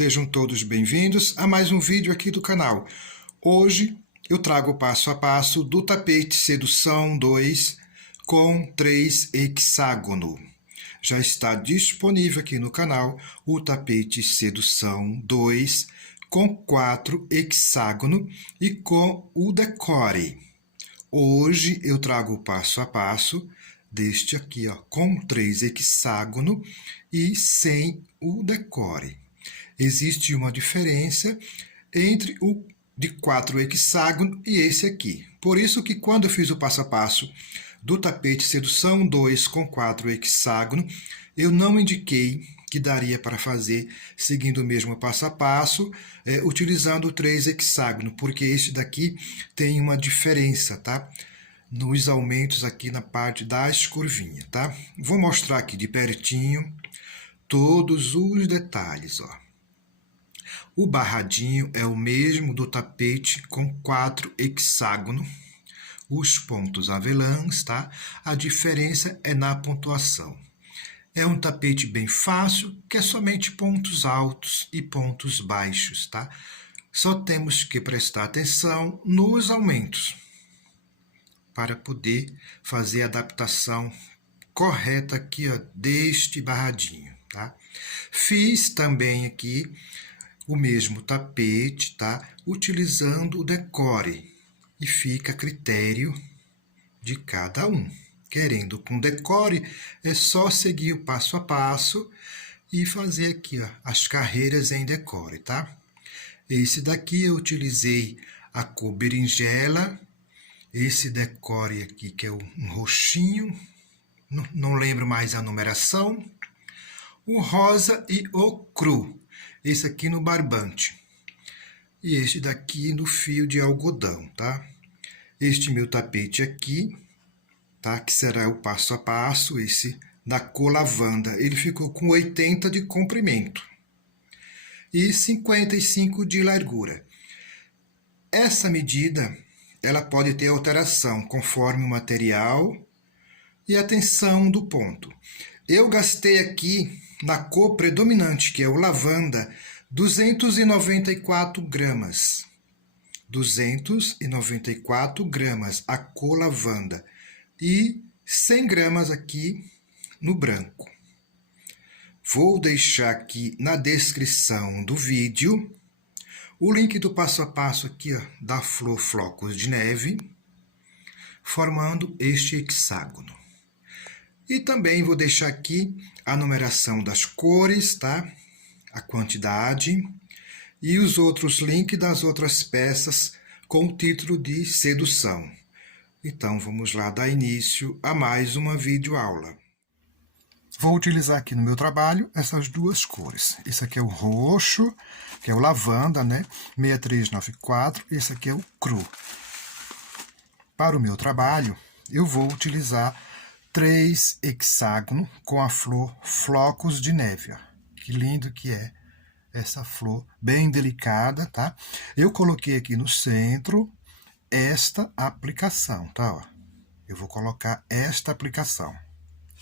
Sejam todos bem-vindos a mais um vídeo aqui do canal. Hoje eu trago o passo a passo do tapete Sedução 2 com 3 hexágono. Já está disponível aqui no canal o tapete Sedução 2 com 4 hexágono e com o decore. Hoje eu trago o passo a passo deste aqui, ó, com 3 hexágono e sem o decore. Existe uma diferença entre o de 4 hexágono e esse aqui. Por isso que quando eu fiz o passo a passo do tapete Sedução 2 com 4 hexágono, eu não indiquei que daria para fazer seguindo o mesmo passo a passo, utilizando 3 hexágono, porque este daqui tem uma diferença, tá? Nos aumentos aqui na parte das curvinhas, tá? Vou mostrar aqui de pertinho todos os detalhes, ó. O barradinho é o mesmo do tapete com 4 hexágono. Os pontos avelãs, tá? A diferença é na pontuação. É um tapete bem fácil, que é somente pontos altos e pontos baixos, tá? Só temos que prestar atenção nos aumentos para poder fazer a adaptação correta aqui, ó, deste barradinho, tá? Fiz também aqui o mesmo tapete, tá? Utilizando o decore, e fica a critério de cada um. Querendo com decore, é só seguir o passo a passo e fazer aqui, ó, as carreiras em decore, tá? Esse daqui eu utilizei a cor berinjela, esse decore aqui que é um roxinho, não lembro mais a numeração, o rosa e o cru. Esse aqui no barbante. E este daqui no fio de algodão, tá? Este meu tapete aqui, tá? Que será o passo a passo, esse da cor lavanda. Ele ficou com 80 de comprimento e 55 de largura. Essa medida, ela pode ter alteração conforme o material e a tensão do ponto. Eu gastei aqui, na cor predominante, que é o lavanda, 294 gramas. 294 gramas a cor lavanda e 100 gramas aqui no branco. Vou deixar aqui na descrição do vídeo o link do passo a passo aqui, ó, da flor Flocos de Neve, formando este hexágono. E também vou deixar aqui a numeração das cores, tá? A quantidade e os outros links das outras peças com o título de Sedução. Então, vamos lá dar início a mais uma videoaula. Vou utilizar aqui no meu trabalho essas duas cores. Esse aqui é o roxo, que é o lavanda, né? 6394. Esse aqui é o cru. Para o meu trabalho, eu vou utilizar 3 hexágonos com a flor Flocos de Neve. Ó. Que lindo que é essa flor, bem delicada, tá? Eu coloquei aqui no centro esta aplicação, tá? Ó. Eu vou colocar esta aplicação.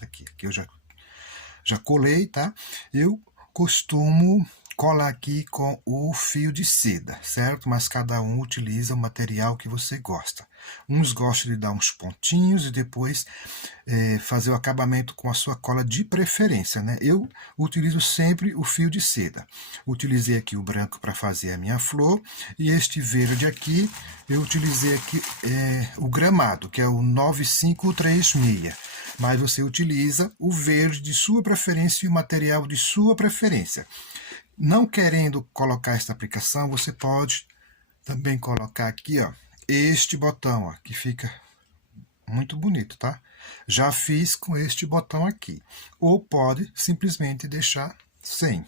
Aqui eu já colei, tá? Eu costumo colar aqui com o fio de seda, certo? Mas cada um utiliza o material que você gosta. Uns gostam de dar uns pontinhos e depois fazer o acabamento com a sua cola de preferência, né? Eu utilizo sempre o fio de seda. Utilizei aqui o branco para fazer a minha flor e este verde aqui, eu utilizei aqui o gramado, que é o 9536. Mas você utiliza o verde de sua preferência e o material de sua preferência. Não querendo colocar esta aplicação, você pode também colocar aqui, ó, este botão, ó, que fica muito bonito, tá? Já fiz com este botão aqui. Ou pode simplesmente deixar sem.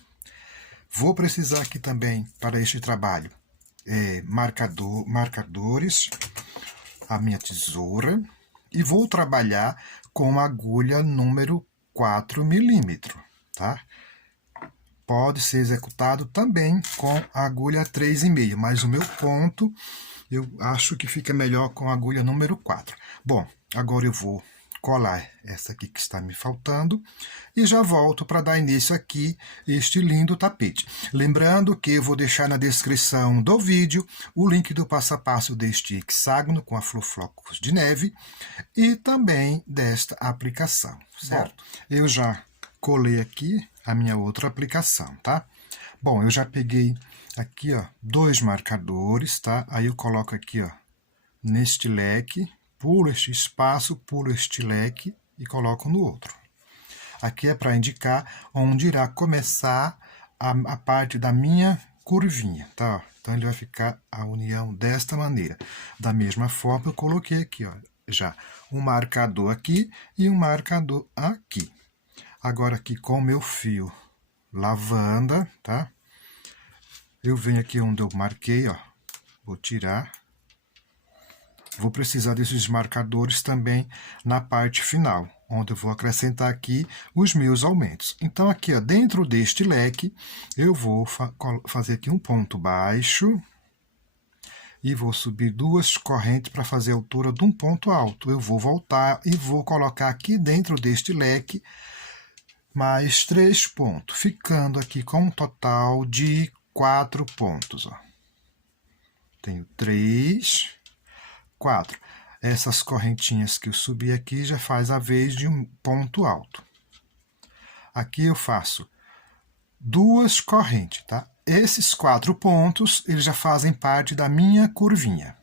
Vou precisar aqui também, para este trabalho, marcadores, a minha tesoura, e vou trabalhar com a agulha número 4 milímetros, tá? Pode ser executado também com a agulha 3,5, mas o meu ponto, eu acho que fica melhor com a agulha número 4. Bom, agora eu vou colar essa aqui que está me faltando e já volto para dar início aqui este lindo tapete. Lembrando que eu vou deixar na descrição do vídeo o link do passo a passo deste hexágono com a flor flocos de neve e também desta aplicação, certo? Bom, eu já colei aqui a minha outra aplicação, tá? Bom, eu já peguei aqui, ó, 2 marcadores, tá? Aí eu coloco aqui, ó, neste leque, pulo este espaço, pulo este leque e coloco no outro. Aqui é para indicar onde irá começar a parte da minha curvinha, tá? Então ele vai ficar a união desta maneira. Da mesma forma, eu coloquei aqui, ó, já um marcador aqui e um marcador aqui. Agora aqui com o meu fio lavanda, tá? Eu venho aqui onde eu marquei, ó, vou tirar. Vou precisar desses marcadores também na parte final, onde eu vou acrescentar aqui os meus aumentos. Então aqui, ó, dentro deste leque, eu vou fazer aqui um ponto baixo e vou subir 2 correntes para fazer a altura de um ponto alto. Eu vou voltar e vou colocar aqui dentro deste leque mais 3 pontos, ficando aqui com um total de 4 pontos. Ó. Tenho 3, 4. Essas correntinhas que eu subi aqui já faz a vez de um ponto alto. Aqui eu faço 2 correntes, tá? Esses 4 pontos, eles já fazem parte da minha curvinha.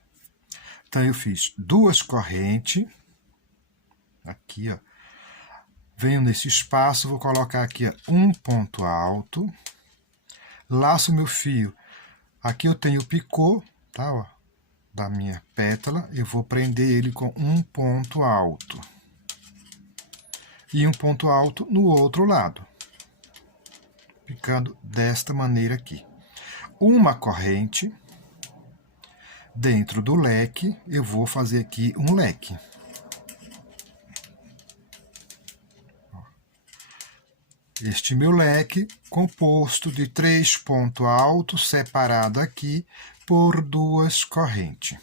Então, eu fiz 2 correntes, aqui, ó. Venho nesse espaço, vou colocar aqui, ó, um ponto alto. Laço meu fio. Aqui eu tenho o picô, tá, ó, da minha pétala. Eu vou prender ele com um ponto alto. E um ponto alto no outro lado. Ficando desta maneira aqui. Uma corrente. Dentro do leque, eu vou fazer aqui um leque. Este meu leque, composto de 3 pontos altos, separado aqui por 2 correntes.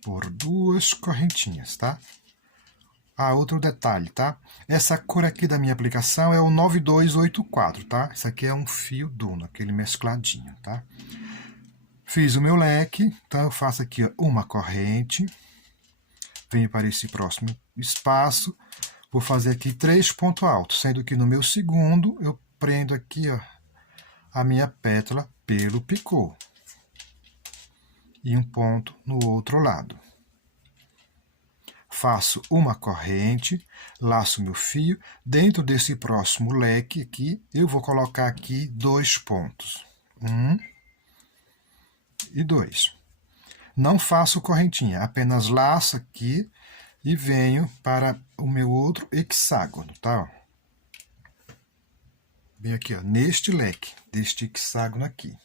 Por 2 correntinhas, tá? Outro detalhe, tá? Essa cor aqui da minha aplicação é o 9284, tá? Isso aqui é um fio duno, aquele mescladinho, tá? Fiz o meu leque, então eu faço aqui, ó, uma corrente. Venho para esse próximo espaço, vou fazer aqui 3 pontos altos, sendo que no meu segundo eu prendo aqui, ó, a minha pétala pelo picô. E um ponto no outro lado. Faço uma corrente, laço meu fio, dentro desse próximo leque aqui, eu vou colocar aqui 2 pontos. 1 e 2. Não faço correntinha, apenas laço aqui e venho para o meu outro hexágono, tá? Venho aqui, ó, neste leque, deste hexágono aqui.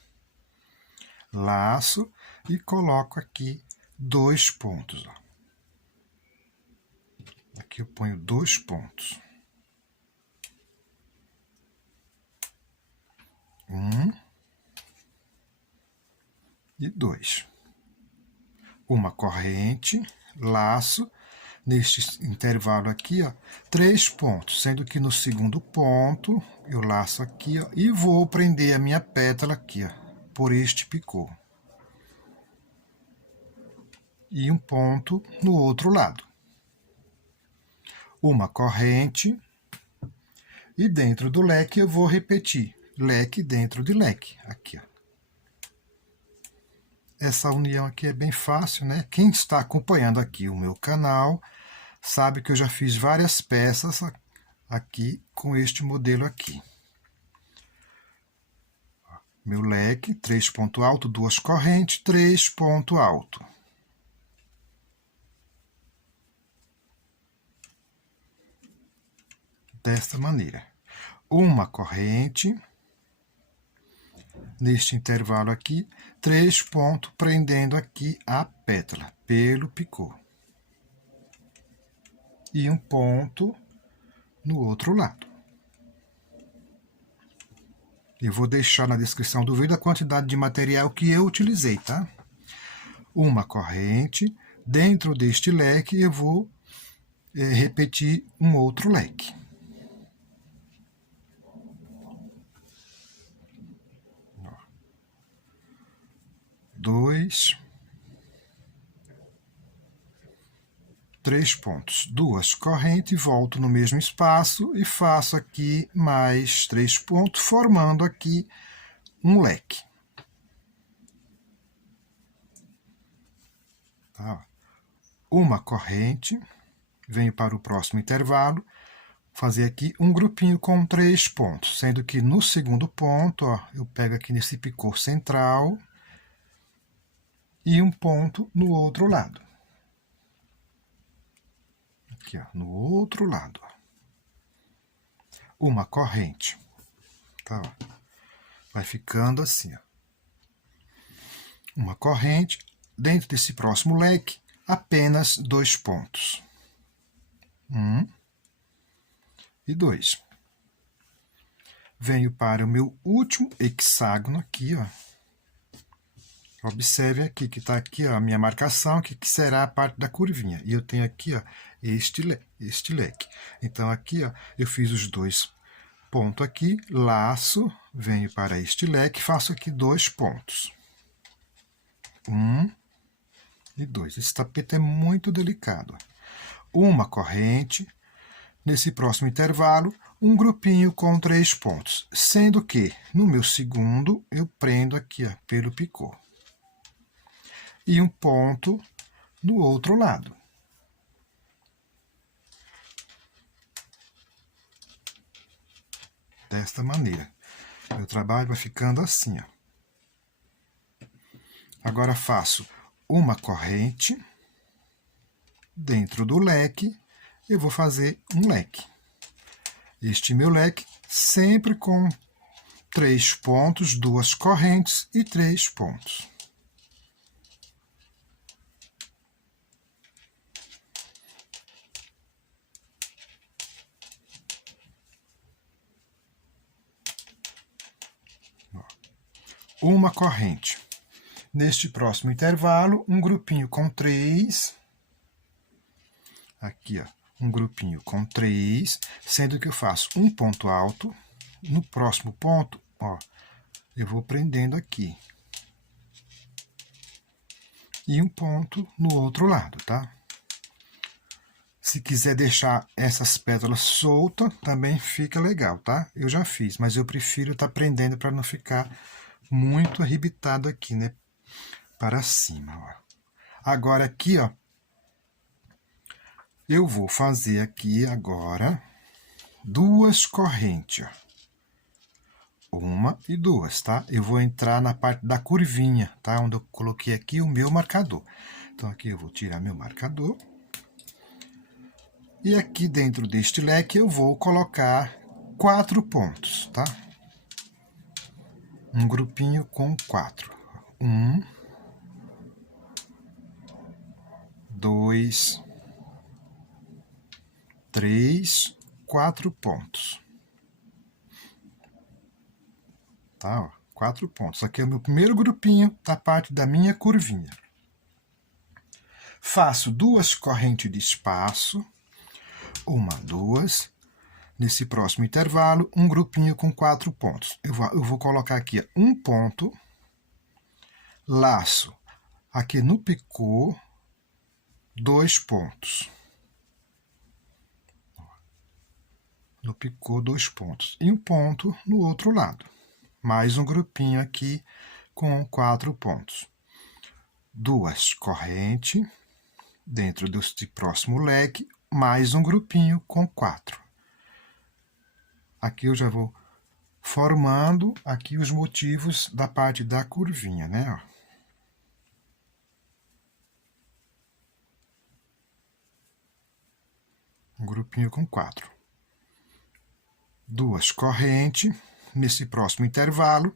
Laço e coloco aqui 2 pontos, ó. Aqui eu ponho 2 pontos. 1 e 2. Uma corrente, laço, neste intervalo aqui, ó, 3 pontos, sendo que no segundo ponto eu laço aqui, ó, e vou prender a minha pétala aqui, ó, por este picô. E um ponto no outro lado. Uma corrente, e dentro do leque eu vou repetir, leque dentro de leque, aqui, ó. Essa união aqui é bem fácil, né? Quem está acompanhando aqui o meu canal sabe que eu já fiz várias peças aqui com este modelo aqui. Meu leque, 3 pontos altos, 2 correntes, 3 pontos altos. Desta maneira. Uma corrente. Neste intervalo aqui, 3 pontos, prendendo aqui a pétala, pelo picô. E um ponto no outro lado. Eu vou deixar na descrição do vídeo a quantidade de material que eu utilizei, tá? uma corrente. Dentro deste leque, eu vou repetir um outro leque. Dois, 3 pontos, 2 correntes, volto no mesmo espaço e faço aqui mais 3 pontos, formando aqui um leque. Tá? Uma corrente, venho para o próximo intervalo, fazer aqui um grupinho com 3 pontos, sendo que no segundo ponto, ó, eu pego aqui nesse picô central e um ponto no outro lado. Aqui, ó, no outro lado. Uma corrente. Tá? Vai ficando assim, ó. Uma corrente. Dentro desse próximo leque, apenas 2 pontos. 1 e 2. Venho para o meu último hexágono aqui, ó. Observe aqui que está aqui ó, a minha marcação, que será a parte da curvinha. E eu tenho aqui ó, este leque. Então, aqui ó, eu fiz os 2 pontos aqui, laço, venho para este leque, faço aqui 2 pontos. 1 e 2. Esse tapete é muito delicado. Uma corrente. Nesse próximo intervalo, um grupinho com 3 pontos. Sendo que, no meu segundo, eu prendo aqui ó, pelo picô. E um ponto no outro lado. Desta maneira. Meu trabalho vai ficando assim, ó. Agora faço uma corrente. Dentro do leque, eu vou fazer um leque. Este meu leque sempre com 3 pontos, 2 correntes e 3 pontos. Uma corrente. Neste próximo intervalo, um grupinho com 3. Aqui, ó, um grupinho com 3, sendo que eu faço um ponto alto. No próximo ponto, ó, eu vou prendendo aqui. E um ponto no outro lado, tá? Se quiser deixar essas pétalas soltas, também fica legal, tá? Eu já fiz, mas eu prefiro estar prendendo para não ficar muito arrebitado aqui, né? Para cima, ó. Agora aqui, ó, eu vou fazer aqui agora 2 correntes, ó. 1 e 2, tá? Eu vou entrar na parte da curvinha, tá? Onde eu coloquei aqui o meu marcador. Então, aqui eu vou tirar meu marcador. E aqui dentro deste leque eu vou colocar 4 pontos, tá? Um grupinho com 4. 1, 2, 3, 4 pontos. Tá? Ó, 4 pontos. Aqui é o meu primeiro grupinho da parte da minha curvinha. Faço 2 correntes de espaço. 1, 2. Nesse próximo intervalo, um grupinho com 4 pontos. Eu vou colocar aqui um ponto, laço aqui no picô, 2 pontos. No picô, 2 pontos. E um ponto no outro lado. Mais um grupinho aqui com 4 pontos. 2 correntes dentro deste próximo leque, mais um grupinho com 4. Aqui eu já vou formando aqui os motivos da parte da curvinha, né? Ó. Um grupinho com 4. 2 correntes, nesse próximo intervalo,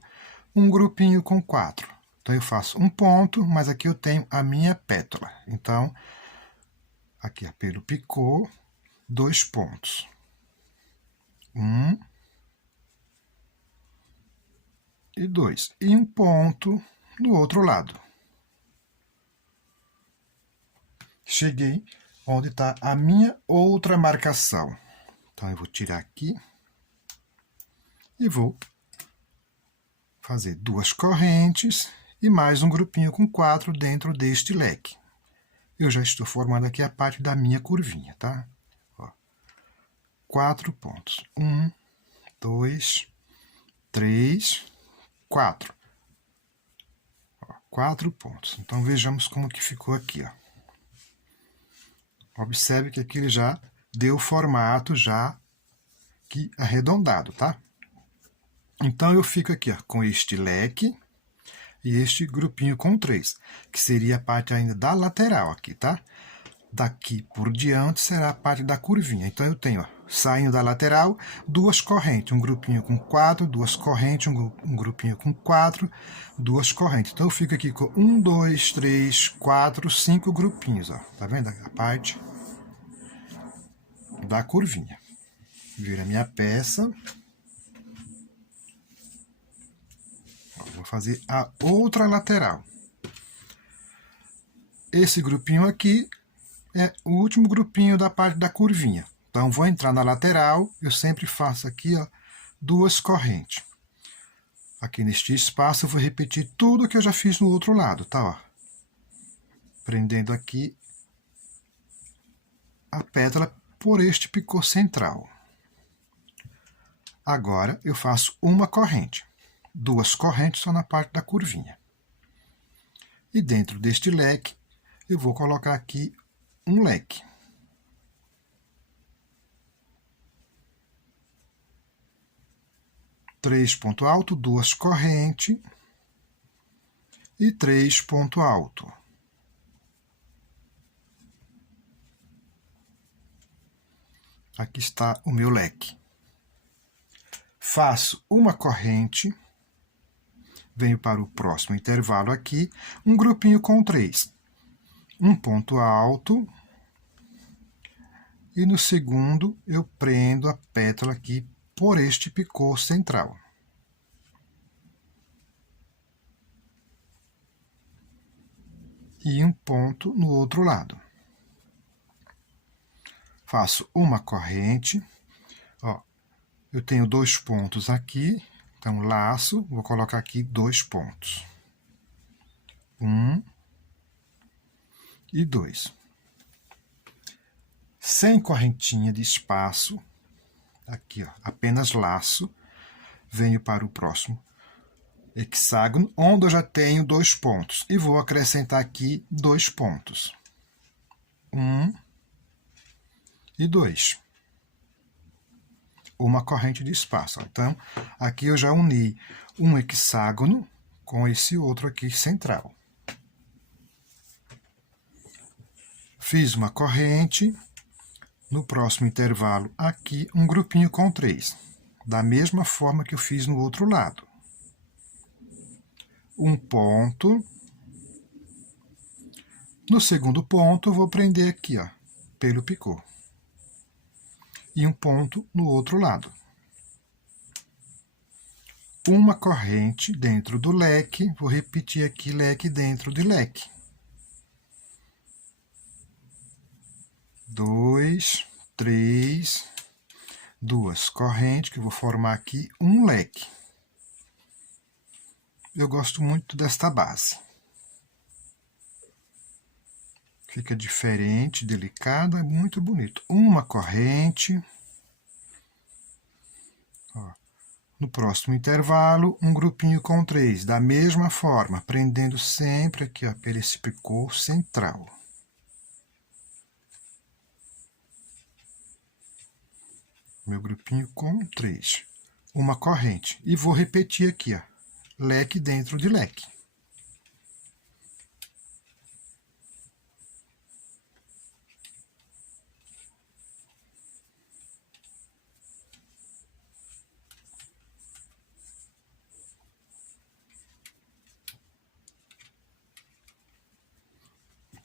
um grupinho com 4. Então, eu faço um ponto, mas aqui eu tenho a minha pétala. Então, aqui pelo picô, 2 pontos. 1 e 2. E um ponto no outro lado. cheguei onde está a minha outra marcação. Então, eu vou tirar aqui e vou fazer 2 correntes e mais um grupinho com 4 dentro deste leque. Eu já estou formando aqui a parte da minha curvinha, tá? Ó, 4 pontos. 1, 2, 3, 4. 4 pontos. Então, vejamos como que ficou aqui, ó. Observe que aqui ele já deu o formato já aqui arredondado, tá? Então, eu fico aqui, ó, com este leque e este grupinho com 3, que seria a parte ainda da lateral aqui, tá? Daqui por diante será a parte da curvinha. Então, eu tenho, ó, saindo da lateral, 2 correntes, um grupinho com 4, 2 correntes, um grupinho com 4, 2 correntes. Então, eu fico aqui com 1, 2, 3, 4, 5 grupinhos, ó. Tá vendo a parte da curvinha? Vira a minha peça. Vou fazer a outra lateral. Esse grupinho aqui é o último grupinho da parte da curvinha. Então, vou entrar na lateral, eu sempre faço aqui, ó, 2 correntes. Aqui neste espaço, eu vou repetir tudo que eu já fiz no outro lado, tá? Ó. Prendendo aqui a pétala por este picô central. Agora, eu faço uma corrente. 2 correntes só na parte da curvinha. E dentro deste leque, eu vou colocar aqui um leque. Três ponto alto, 2 correntes e 3 ponto alto. Aqui está o meu leque. Faço uma corrente, venho para o próximo intervalo aqui, um grupinho com 3. Um ponto alto, e no segundo eu prendo a pétala aqui por este picô central. E um ponto no outro lado. Faço uma corrente, ó, eu tenho 2 pontos aqui, então laço, vou colocar aqui 2 pontos. 1 e 2. Sem correntinha de espaço, aqui, ó, apenas laço, venho para o próximo hexágono, onde eu já tenho 2 pontos, e vou acrescentar aqui 2 pontos. 1 e 2. Uma corrente de espaço. Então, aqui eu já uni um hexágono com esse outro aqui central. Fiz uma corrente. No próximo intervalo, aqui, um grupinho com 3. Da mesma forma que eu fiz no outro lado. Um ponto. No segundo ponto, eu vou prender aqui, ó, pelo picô. E um ponto no outro lado. Uma corrente dentro do leque, vou repetir aqui leque dentro de leque. 2, 3, 2 correntes, que eu vou formar aqui um leque. Eu gosto muito desta base. Fica diferente, delicada, muito bonito. Uma corrente. Ó. No próximo intervalo, um grupinho com 3, da mesma forma, prendendo sempre aqui, ó, pelo esse picô central. Meu grupinho com 3. Uma corrente. E vou repetir aqui, ó, leque dentro de leque.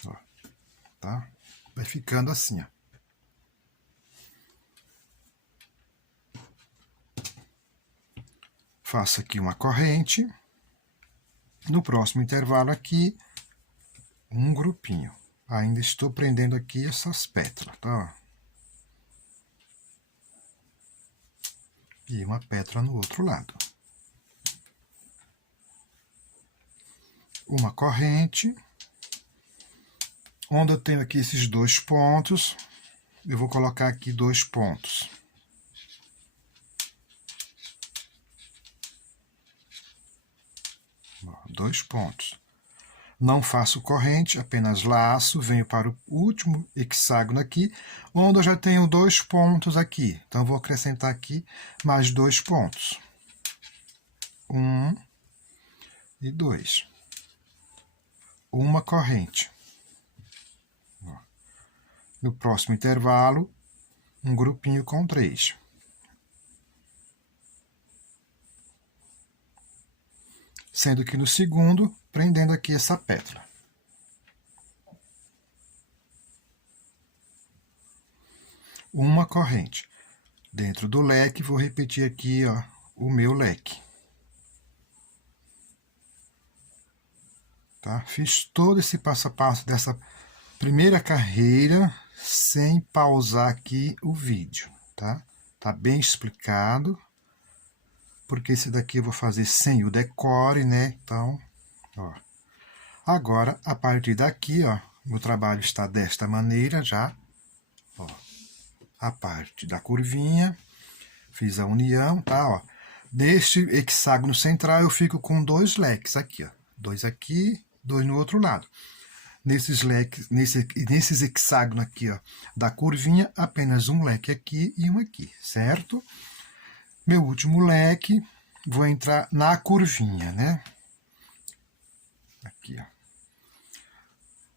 Ó, tá? Vai ficando assim, ó. Faço aqui uma corrente. No próximo intervalo aqui, um grupinho. Ainda estou prendendo aqui essas pétalas, tá? E uma pétala no outro lado. Uma corrente. Onde eu tenho aqui esses 2 pontos, eu vou colocar aqui 2 pontos. Ó, 2 pontos. Não faço corrente, apenas laço, venho para o último hexágono aqui, onde eu já tenho 2 pontos aqui. Então, vou acrescentar aqui mais 2 pontos. 1 e 2. Uma corrente. No próximo intervalo, um grupinho com 3. Sendo que no segundo, prendendo aqui essa pétala. Uma corrente. Dentro do leque, vou repetir aqui, ó, o meu leque. Tá? Fiz todo esse passo a passo dessa primeira carreira sem pausar aqui o vídeo, tá? Tá bem explicado, porque esse daqui eu vou fazer sem o decore, né? Então, ó. Agora, a partir daqui, ó, meu trabalho está desta maneira já, ó. A parte da curvinha, fiz a união, tá, ó. Neste hexágono central eu fico com 2 leques aqui, ó. 2 aqui, 2 no outro lado. Nesses leques, nesses hexágonos aqui, ó, da curvinha, apenas um leque aqui e um aqui, certo? Meu último leque, vou entrar na curvinha, né? Aqui, ó.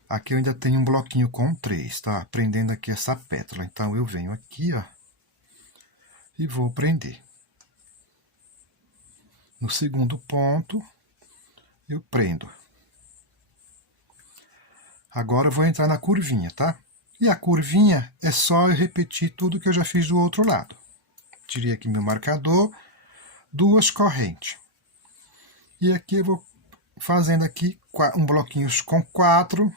Aqui eu ainda tenho um bloquinho com 3, tá? Prendendo aqui essa pétala. Então, eu venho aqui, ó, e vou prender. No segundo ponto, eu prendo. Agora eu vou entrar na curvinha, tá? E a curvinha é só eu repetir tudo que eu já fiz do outro lado. Tirei aqui meu marcador, 2 correntes. E aqui eu vou fazendo aqui um bloquinho com 4,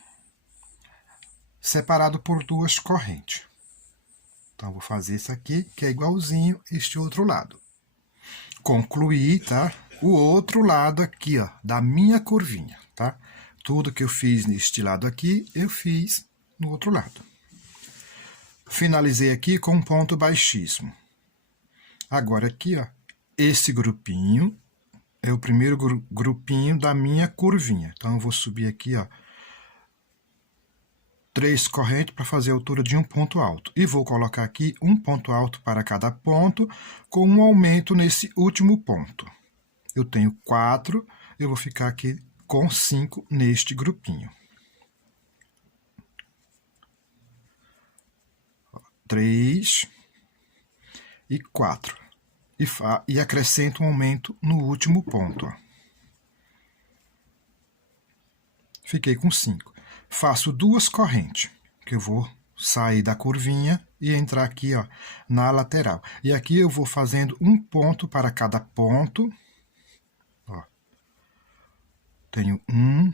separado por 2 correntes. Então, vou fazer isso aqui, que é igualzinho este outro lado. Concluí, tá? O outro lado aqui, ó, da minha curvinha, tá? Tudo que eu fiz neste lado aqui, eu fiz no outro lado. Finalizei aqui com um ponto baixíssimo. Agora aqui, ó, esse grupinho é o primeiro grupinho da minha curvinha. Então, eu vou subir aqui, ó, 3 correntes para fazer a altura de um ponto alto. E vou colocar aqui um ponto alto para cada ponto, com um aumento nesse último ponto. Eu tenho 4, eu vou ficar aqui com 5 neste grupinho. 3 e 4. E acrescento um aumento no último ponto. Ó. Fiquei com 5. Faço 2 correntes, que eu vou sair da curvinha e entrar aqui, ó, na lateral. E aqui eu vou fazendo um ponto para cada ponto. Ó. Tenho 1.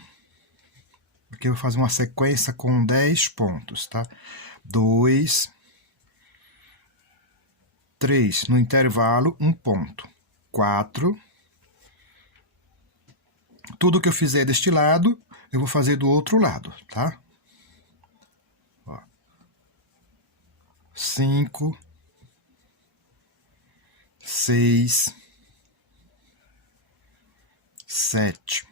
Aqui eu vou fazer uma sequência com 10 pontos, tá? 2, 3, no intervalo, um ponto. 4. Tudo que eu fizer deste lado, eu vou fazer do outro lado, tá? Ó. 5, 6, 7.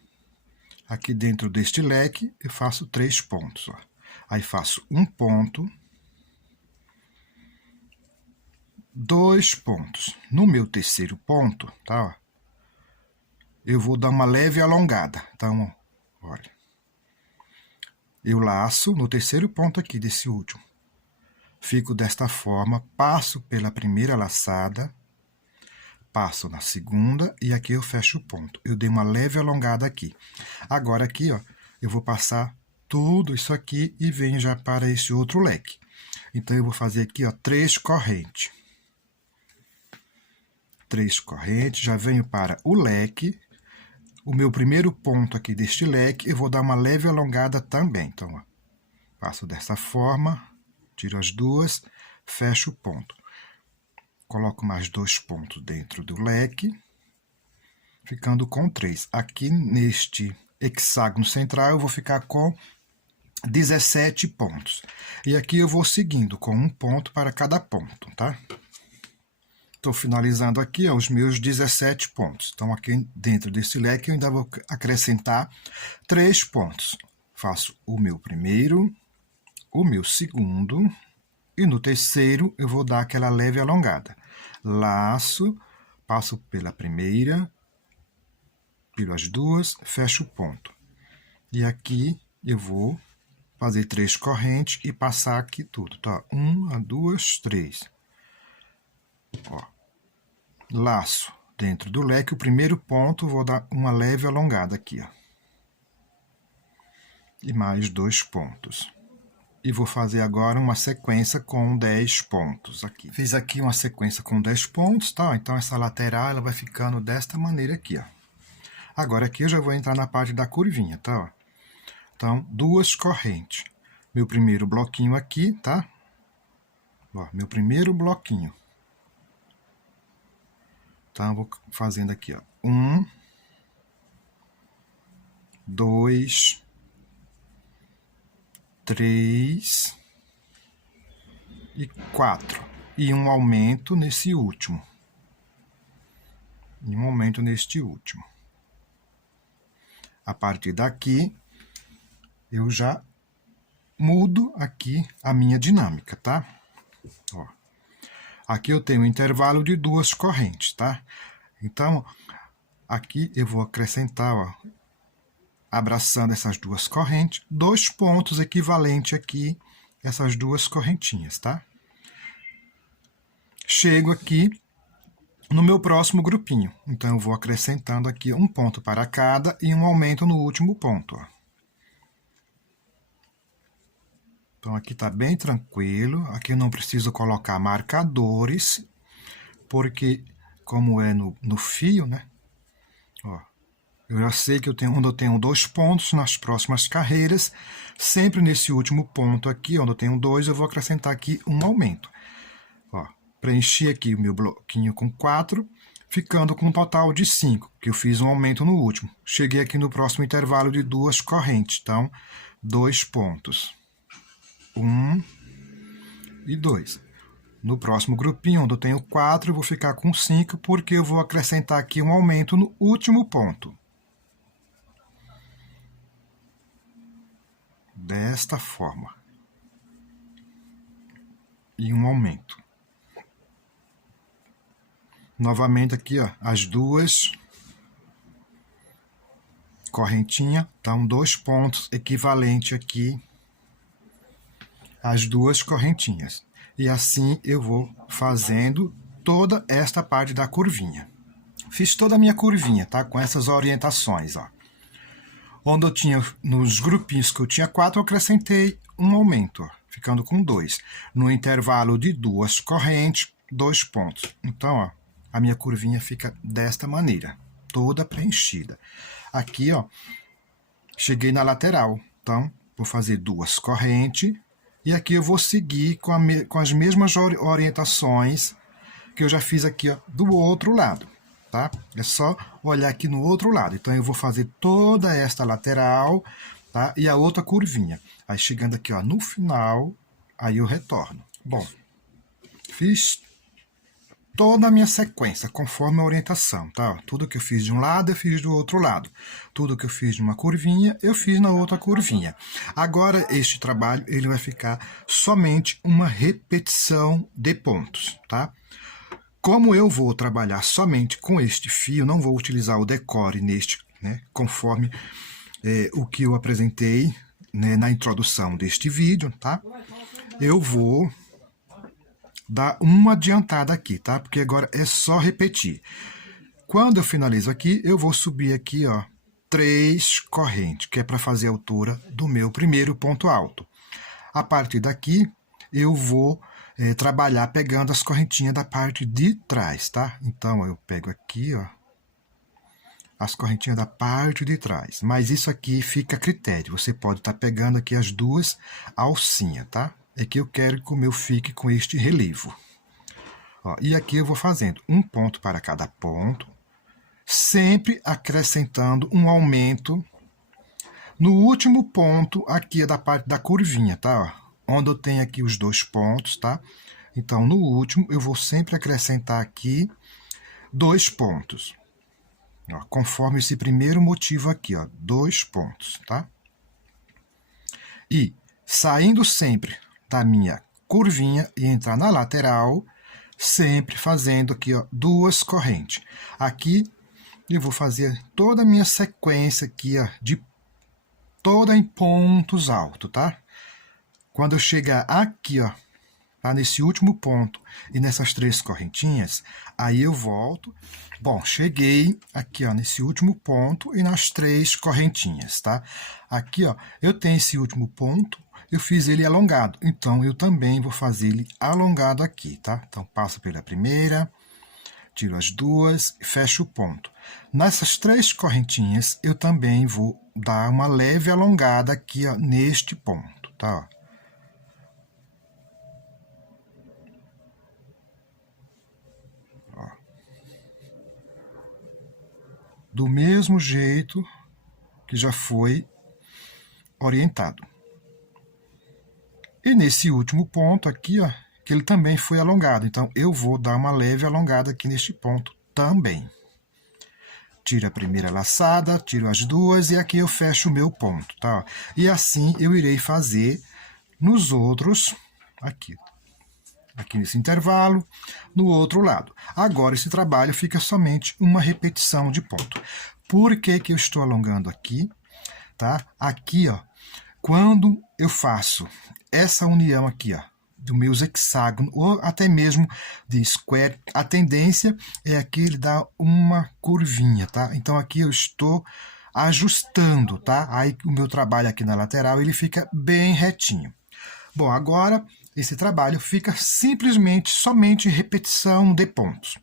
Aqui dentro deste leque, eu faço 3 pontos, ó. Aí faço um ponto, 2 pontos. No meu terceiro ponto, tá, ó, eu vou dar uma leve alongada. Então, olha. Eu laço no terceiro ponto aqui desse último. Fico desta forma, passo pela primeira laçada, passo na segunda e aqui eu fecho o ponto. Eu dei uma leve alongada aqui. Agora aqui, ó, eu vou passar tudo isso aqui e venho já para esse outro leque. Então, eu vou fazer aqui, ó, 3 correntes. 3 correntes, já venho para o leque. O meu primeiro ponto aqui deste leque, eu vou dar uma leve alongada também. Então, ó, Passo dessa forma, tiro as duas, fecho o ponto. Coloco mais 2 pontos dentro do leque, ficando com 3. Aqui neste hexágono central eu vou ficar com 17 pontos. E aqui eu vou seguindo com um ponto para cada ponto, tá? Estou finalizando aqui os meus 17 pontos. Então, aqui dentro desse leque eu ainda vou acrescentar 3 pontos. Faço o meu primeiro, o meu segundo, e no terceiro eu vou dar aquela leve alongada. Laço, passo pela primeira, pelas duas, fecho o ponto. E aqui eu vou fazer 3 correntes e passar aqui tudo, tá? 1, 2, 3. Ó. Laço dentro do leque, o primeiro ponto, vou dar uma leve alongada aqui, ó. E mais 2 pontos. E vou fazer agora uma sequência com 10 pontos aqui. Fiz aqui uma sequência com 10 pontos, tá? Então, essa lateral ela vai ficando desta maneira aqui, ó. Agora, aqui eu já vou entrar na parte da curvinha, tá? Então, 2 correntes. Meu primeiro bloquinho aqui, tá? Ó, meu primeiro bloquinho. Então, eu vou fazendo aqui, ó. 1, 2, 3 e 4. E um aumento nesse último. E um aumento neste último. A partir daqui, eu já mudo aqui a minha dinâmica, tá? Ó. Aqui eu tenho um intervalo de 2 correntes, tá? Então, aqui eu vou acrescentar, ó, abraçando essas 2 correntes, 2 pontos equivalentes aqui, essas 2 correntinhas, tá? Chego aqui no meu próximo grupinho. Então, eu vou acrescentando aqui um ponto para cada e um aumento no último ponto, ó. Então, aqui tá bem tranquilo. Aqui eu não preciso colocar marcadores, porque como é no fio, né? Ó, eu já sei que onde eu tenho 2 pontos nas próximas carreiras, sempre nesse último ponto aqui, onde eu tenho 2, eu vou acrescentar aqui um aumento. Ó, preenchi aqui o meu bloquinho com 4, ficando com um total de 5, que eu fiz um aumento no último. Cheguei aqui no próximo intervalo de 2 correntes, então, 2 pontos. 1 e 2. No próximo grupinho, onde eu tenho 4, eu vou ficar com 5, porque eu vou acrescentar aqui um aumento no último ponto. Desta forma. E um aumento. Novamente aqui, ó, as 2 correntinhas, então 2 pontos equivalente aqui as 2 correntinhas. E assim eu vou fazendo toda esta parte da curvinha. Fiz toda a minha curvinha, tá? Com essas orientações, ó. Onde eu tinha, nos grupinhos que eu tinha 4, eu acrescentei um aumento, ó, ficando com 2. No intervalo de 2 correntes, 2 pontos. Então, ó, a minha curvinha fica desta maneira, toda preenchida. Aqui, ó, cheguei na lateral. Então, vou fazer 2 correntes. E aqui eu vou seguir com as mesmas orientações que eu já fiz aqui, ó, do outro lado, tá? É só olhar aqui no outro lado. Então, eu vou fazer toda esta lateral, tá? E a outra curvinha. Aí, chegando aqui, ó, no final, aí eu retorno. Bom, fiz toda a minha sequência, conforme a orientação, tá? Tudo que eu fiz de um lado, eu fiz do outro lado. Tudo que eu fiz de uma curvinha, eu fiz na outra curvinha. Agora, este trabalho, ele vai ficar somente uma repetição de pontos, tá? Como eu vou trabalhar somente com este fio, não vou utilizar o decore neste, né? Conforme o que eu apresentei, né, na introdução deste vídeo, tá? Eu vou dar uma adiantada aqui, tá? Porque agora é só repetir. Quando eu finalizo aqui, eu vou subir aqui, ó, 3 correntes, que é para fazer a altura do meu primeiro ponto alto. A partir daqui, eu vou trabalhar pegando as correntinhas da parte de trás, tá? Então, eu pego aqui, ó, as correntinhas da parte de trás. Mas isso aqui fica a critério. Você pode estar pegando aqui as duas alcinhas, tá? É que eu quero que o meu fique com este relevo. Ó, e aqui eu vou fazendo um ponto para cada ponto, sempre acrescentando um aumento no último ponto aqui da parte da curvinha, tá? Ó, onde eu tenho aqui os dois pontos, tá? Então, no último, eu vou sempre acrescentar aqui 2 pontos. Ó, conforme esse primeiro motivo aqui, ó, 2 pontos, tá? E saindo sempre da minha curvinha e entrar na lateral, sempre fazendo aqui, ó, 2 correntes. Aqui eu vou fazer toda a minha sequência aqui, ó, de toda em pontos altos, tá? Quando eu chegar aqui, ó, tá, nesse último ponto e nessas 3 correntinhas, aí eu volto. Bom, cheguei aqui, ó, nesse último ponto e nas 3 correntinhas, tá? Aqui, ó, eu tenho esse último ponto, eu fiz ele alongado, então eu também vou fazer ele alongado aqui, tá? Então, passo pela primeira, tiro as 2 e fecho o ponto. Nessas 3 correntinhas, eu também vou dar uma leve alongada aqui, ó, neste ponto, tá? Ó. Do mesmo jeito que já foi orientado. E nesse último ponto aqui, ó, que ele também foi alongado. Então, eu vou dar uma leve alongada aqui neste ponto também. Tiro a primeira laçada, tiro as 2 e aqui eu fecho o meu ponto, tá? E assim eu irei fazer nos outros, aqui nesse intervalo, no outro lado. Agora, esse trabalho fica somente uma repetição de ponto. Por que que eu estou alongando aqui? Tá? Aqui, ó, quando eu faço essa união aqui, ó, dos meus hexágonos, ou até mesmo de square, a tendência é aqui ele dar uma curvinha, tá? Então, aqui eu estou ajustando, tá? Aí, o meu trabalho aqui na lateral, ele fica bem retinho. Bom, agora, esse trabalho fica simplesmente, somente repetição de pontos.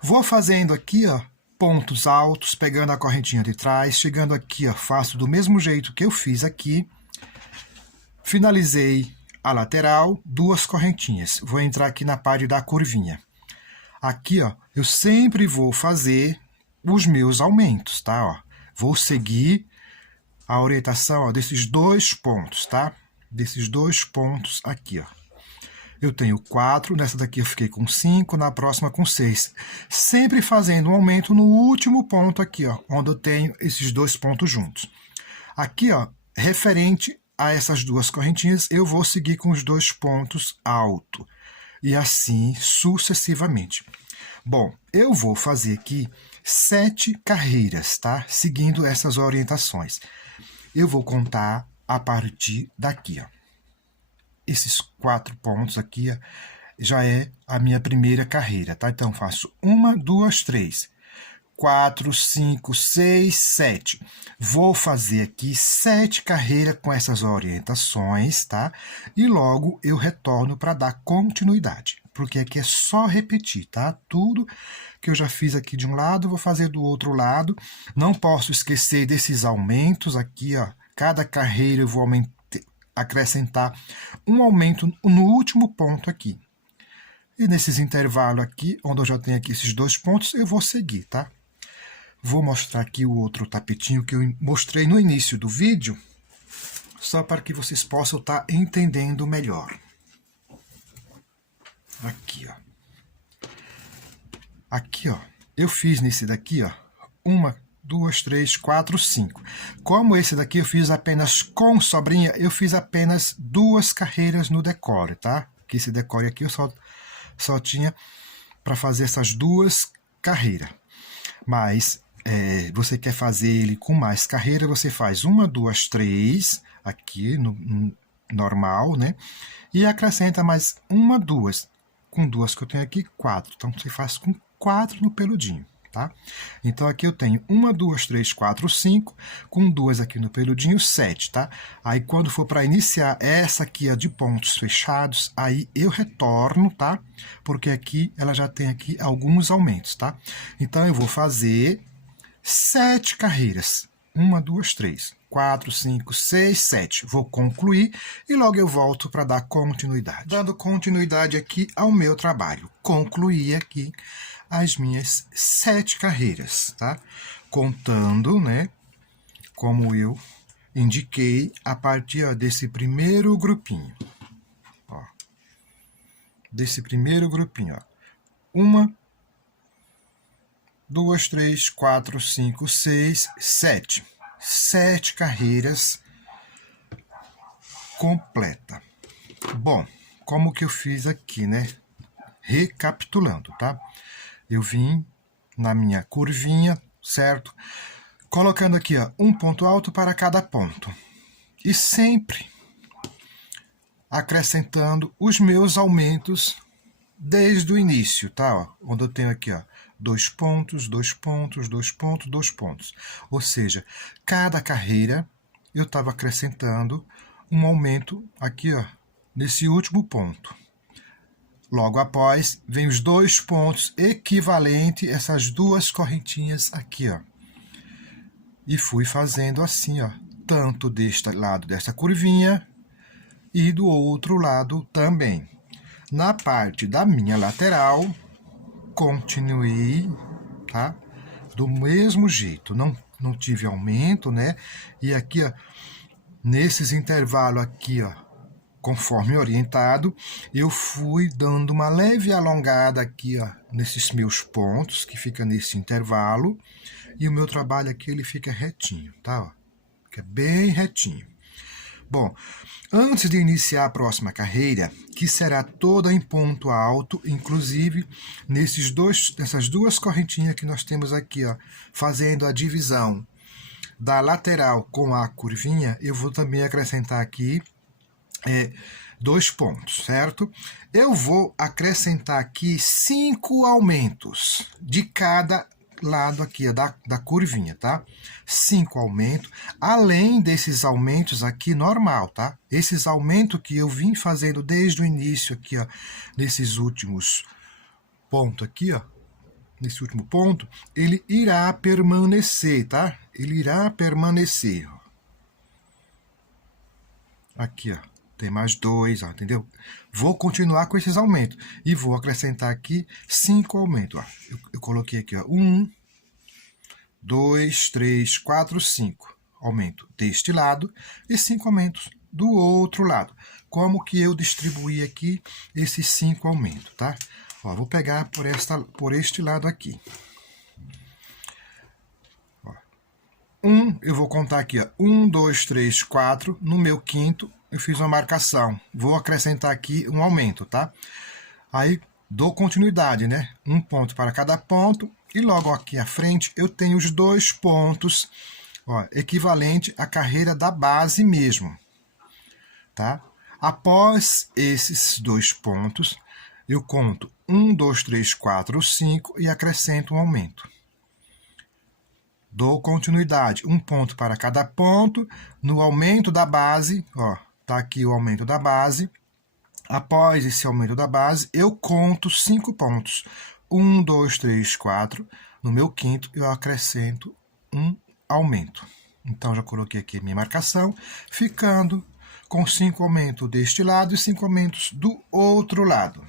Vou fazendo aqui, ó, pontos altos, pegando a correntinha de trás, chegando aqui, ó, faço do mesmo jeito que eu fiz aqui, finalizei a lateral, 2 correntinhas, vou entrar aqui na parte da curvinha. Aqui, ó, eu sempre vou fazer os meus aumentos, tá? Ó, vou seguir a orientação, ó, desses 2 pontos, tá? Desses 2 pontos aqui, ó. Eu tenho 4, nessa daqui eu fiquei com 5, na próxima com 6. Sempre fazendo um aumento no último ponto aqui, ó, onde eu tenho esses 2 pontos juntos. Aqui, ó, referente a essas 2 correntinhas, eu vou seguir com os 2 pontos altos. E assim sucessivamente. Bom, eu vou fazer aqui 7 carreiras, tá? Seguindo essas orientações. Eu vou contar a partir daqui, ó. Esses 4 pontos aqui, ó, já é a minha primeira carreira, tá? Então, faço 1, 2, 3, 4, 5, 6, 7. Vou fazer aqui 7 carreiras com essas orientações, tá? E logo eu retorno para dar continuidade, porque aqui é só repetir, tá? Tudo que eu já fiz aqui de um lado, eu vou fazer do outro lado. Não posso esquecer desses aumentos aqui, ó. Cada carreira eu vou acrescentar um aumento no último ponto aqui. E nesses intervalos aqui, onde eu já tenho aqui esses 2 pontos, eu vou seguir, tá? Vou mostrar aqui o outro tapetinho que eu mostrei no início do vídeo, só para que vocês possam estar entendendo melhor. Aqui, ó. Aqui, ó. Eu fiz nesse daqui, ó, 1, 2, 3, 4, 5. Como esse daqui eu fiz apenas com sobrinha, eu fiz apenas 2 carreiras no decore, tá? Que esse decore aqui eu só tinha para fazer essas 2 carreiras. Mas você quer fazer ele com mais carreira, você faz 1, 2, 3 aqui no normal, né? E acrescenta mais 1, 2. Com 2 que eu tenho aqui, 4. Então, você faz com 4 no peludinho, tá? Então, aqui eu tenho 1, 2, 3, 4, 5. Com 2 aqui no peludinho, 7, tá? Aí, quando for para iniciar essa aqui, de pontos fechados, aí eu retorno, tá? Porque aqui, ela já tem aqui alguns aumentos, tá? Então, eu vou fazer 7 carreiras. 1, 2, 3, 4, 5, 6, 7. Vou concluir e logo eu volto para dar continuidade. Dando continuidade aqui ao meu trabalho. Concluí aqui as minhas 7 carreiras, tá? Contando, né, como eu indiquei a partir desse primeiro grupinho. Ó, desse primeiro grupinho, ó. 1, 2, 3, 4, 5, 6, 7. 7 carreiras completa. Bom, como que eu fiz aqui, né? Recapitulando, tá? Eu vim na minha curvinha, certo? Colocando aqui, ó, um ponto alto para cada ponto. E sempre acrescentando os meus aumentos desde o início, tá? Ó, onde eu tenho aqui, ó, 2 pontos, 2 pontos, 2 pontos, 2 pontos. Ou seja, cada carreira eu estava acrescentando um aumento aqui, ó, nesse último ponto. Logo após, vem os 2 pontos equivalentes, essas duas correntinhas aqui, ó. E fui fazendo assim, ó, tanto deste lado dessa curvinha e do outro lado também. Na parte da minha lateral, continuei, tá? Do mesmo jeito, não tive aumento, né? E aqui, ó, nesses intervalos aqui, ó, conforme orientado, eu fui dando uma leve alongada aqui, ó, nesses meus pontos, que fica nesse intervalo, e o meu trabalho aqui, ele fica retinho, tá? Ó, fica bem retinho. Bom, antes de iniciar a próxima carreira, que será toda em ponto alto, inclusive nessas duas correntinhas que nós temos aqui, ó, fazendo a divisão da lateral com a curvinha, eu vou também acrescentar aqui 2 pontos, certo? Eu vou acrescentar aqui 5 aumentos de cada lado aqui, ó, da curvinha, tá? 5 aumentos, além desses aumentos aqui normal, tá? Esses aumentos que eu vim fazendo desde o início aqui, ó, nesses últimos pontos aqui, ó, nesse último ponto, ele irá permanecer, tá? Ele irá permanecer. Aqui, ó, tem mais 2, ó, entendeu? Vou continuar com esses aumentos e vou acrescentar aqui 5 aumentos, ó. Eu coloquei aqui, ó, 1, 2, 3, 4, 5. Aumento deste lado e 5 aumentos do outro lado. Como que eu distribuí aqui esses 5 aumentos, tá? Ó, vou pegar por este lado aqui. Ó, eu vou contar aqui, ó, 1, 2, 3, 4. No meu quinto, eu fiz uma marcação. Vou acrescentar aqui um aumento, tá? Aí, dou continuidade, né? Um ponto para cada ponto. E logo aqui à frente, eu tenho os 2 pontos, ó, equivalente à carreira da base mesmo, tá? Após esses 2 pontos, eu conto 1, 2, 3, 4, 5 e acrescento um aumento. Dou continuidade, um ponto para cada ponto. No aumento da base, ó, tá aqui o aumento da base. Após esse aumento da base, eu conto 5 pontos. 1, 2, 3, 4. No meu quinto, eu acrescento um aumento. Então, já coloquei aqui a minha marcação, ficando com 5 aumentos deste lado e 5 aumentos do outro lado.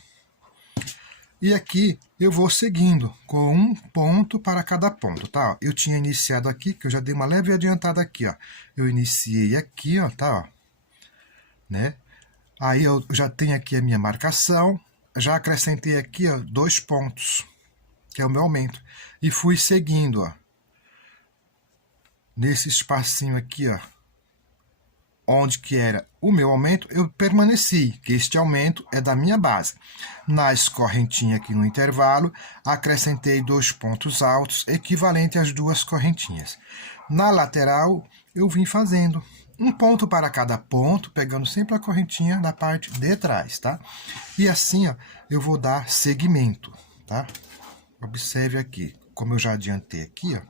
E aqui eu vou seguindo com um ponto para cada ponto, tá? Eu tinha iniciado aqui, que eu já dei uma leve adiantada aqui, ó. Eu iniciei aqui, ó, tá? Ó, né? Aí eu já tenho aqui a minha marcação, já acrescentei aqui, ó, 2 pontos, que é o meu aumento. E fui seguindo, ó, nesse espacinho aqui, ó, onde que era o meu aumento, eu permaneci, que este aumento é da minha base. Nas correntinhas aqui no intervalo, acrescentei 2 pontos altos, equivalente às 2 correntinhas. Na lateral, eu vim fazendo um ponto para cada ponto, pegando sempre a correntinha da parte de trás, tá? E assim, ó, eu vou dar seguimento, tá? Observe aqui, como eu já adiantei aqui, ó,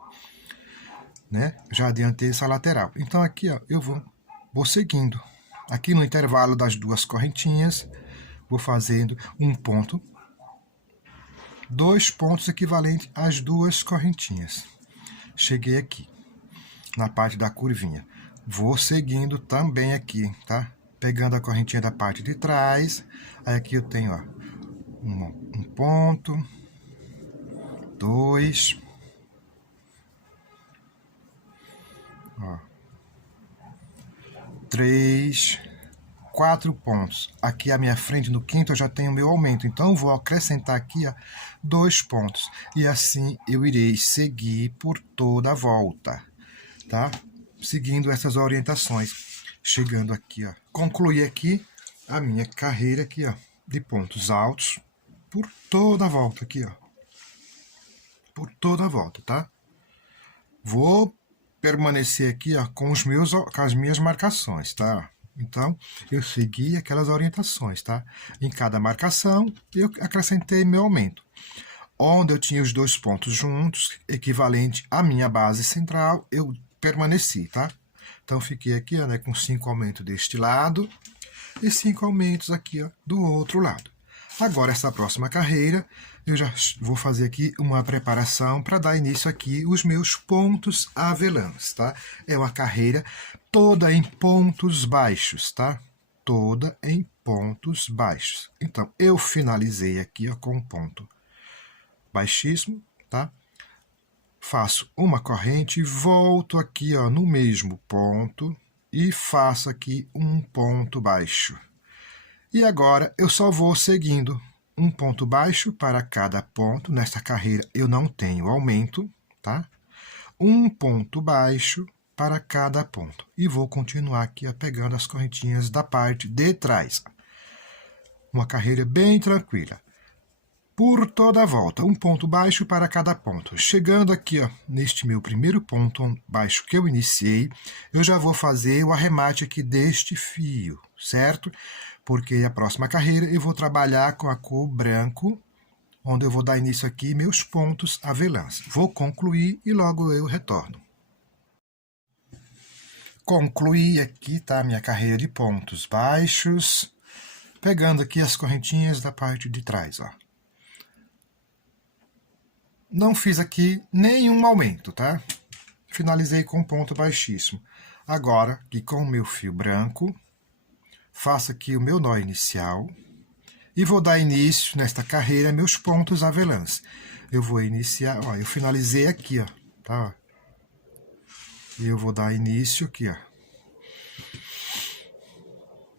né? Já adiantei essa lateral. Então, aqui, ó, eu vou seguindo. Aqui no intervalo das 2 correntinhas, vou fazendo um ponto, 2 pontos equivalentes às 2 correntinhas. cheguei aqui, na parte da curvinha. Vou seguindo também aqui, tá? Pegando a correntinha da parte de trás. Aí aqui eu tenho, ó, um ponto, 2, ó, 3, 4 pontos. Aqui à minha frente, no quinto, eu já tenho meu aumento. Então, eu vou acrescentar aqui, ó, 2 pontos. E assim, eu irei seguir por toda a volta, tá? Seguindo essas orientações. Chegando aqui, ó. Concluí aqui a minha carreira aqui, ó, de pontos altos por toda a volta aqui, ó. Por toda a volta, tá? Vou permanecer aqui, ó, com as minhas marcações, tá? Então, eu segui aquelas orientações, tá? Em cada marcação, eu acrescentei meu aumento. Onde eu tinha os 2 pontos juntos, equivalente à minha base central, eu permaneci, tá? Então, fiquei aqui, ó, né, com 5 aumentos deste lado e 5 aumentos aqui, ó, do outro lado. Agora, essa próxima carreira, eu já vou fazer aqui uma preparação para dar início aqui os meus pontos avelãs, tá? É uma carreira toda em pontos baixos, tá? Toda em pontos baixos. Então, eu finalizei aqui, ó, com um ponto baixíssimo, tá? Faço uma corrente, volto aqui, ó, no mesmo ponto e faço aqui um ponto baixo. E agora eu só vou seguindo um ponto baixo para cada ponto. Nesta carreira eu não tenho aumento, tá? Um ponto baixo para cada ponto. E vou continuar aqui, ó, pegando as correntinhas da parte de trás. Uma carreira bem tranquila. Por toda a volta, um ponto baixo para cada ponto. Chegando aqui, ó, neste meu primeiro ponto baixo que eu iniciei, eu já vou fazer o arremate aqui deste fio, certo? Porque a próxima carreira eu vou trabalhar com a cor branco, onde eu vou dar início aqui meus pontos avelãs. Vou concluir e logo eu retorno. Concluí aqui, tá, minha carreira de pontos baixos, pegando aqui as correntinhas da parte de trás, ó. Não fiz aqui nenhum aumento, tá? Finalizei com um ponto baixíssimo. Agora, aqui com o meu fio branco, faço aqui o meu nó inicial e vou dar início nesta carreira meus pontos avelãs. Eu vou iniciar, ó, eu finalizei aqui, ó, tá? E eu vou dar início aqui, ó.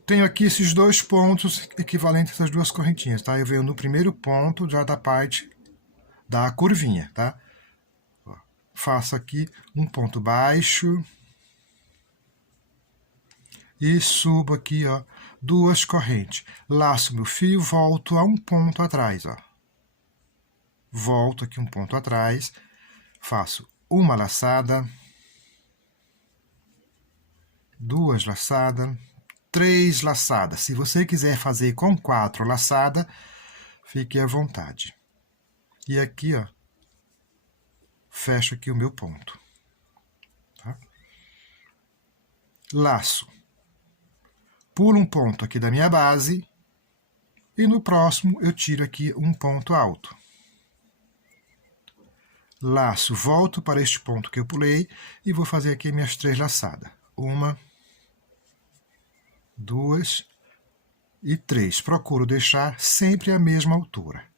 Tenho aqui esses 2 pontos equivalentes a essas 2 correntinhas, tá? Eu venho no primeiro ponto já da parte da curvinha, tá? Faço aqui um ponto baixo e subo aqui, ó, 2 correntes. Laço meu fio, volto a um ponto atrás, ó. Volto aqui um ponto atrás, faço uma laçada, 2 laçadas, 3 laçadas. Se você quiser fazer com 4 laçadas, fique à vontade. E aqui, ó, fecho aqui o meu ponto. Tá? Laço. Pulo um ponto aqui da minha base e no próximo eu tiro aqui um ponto alto. Laço, volto para este ponto que eu pulei e vou fazer aqui minhas 3 laçadas. 1, 2 e 3. Procuro deixar sempre a mesma altura.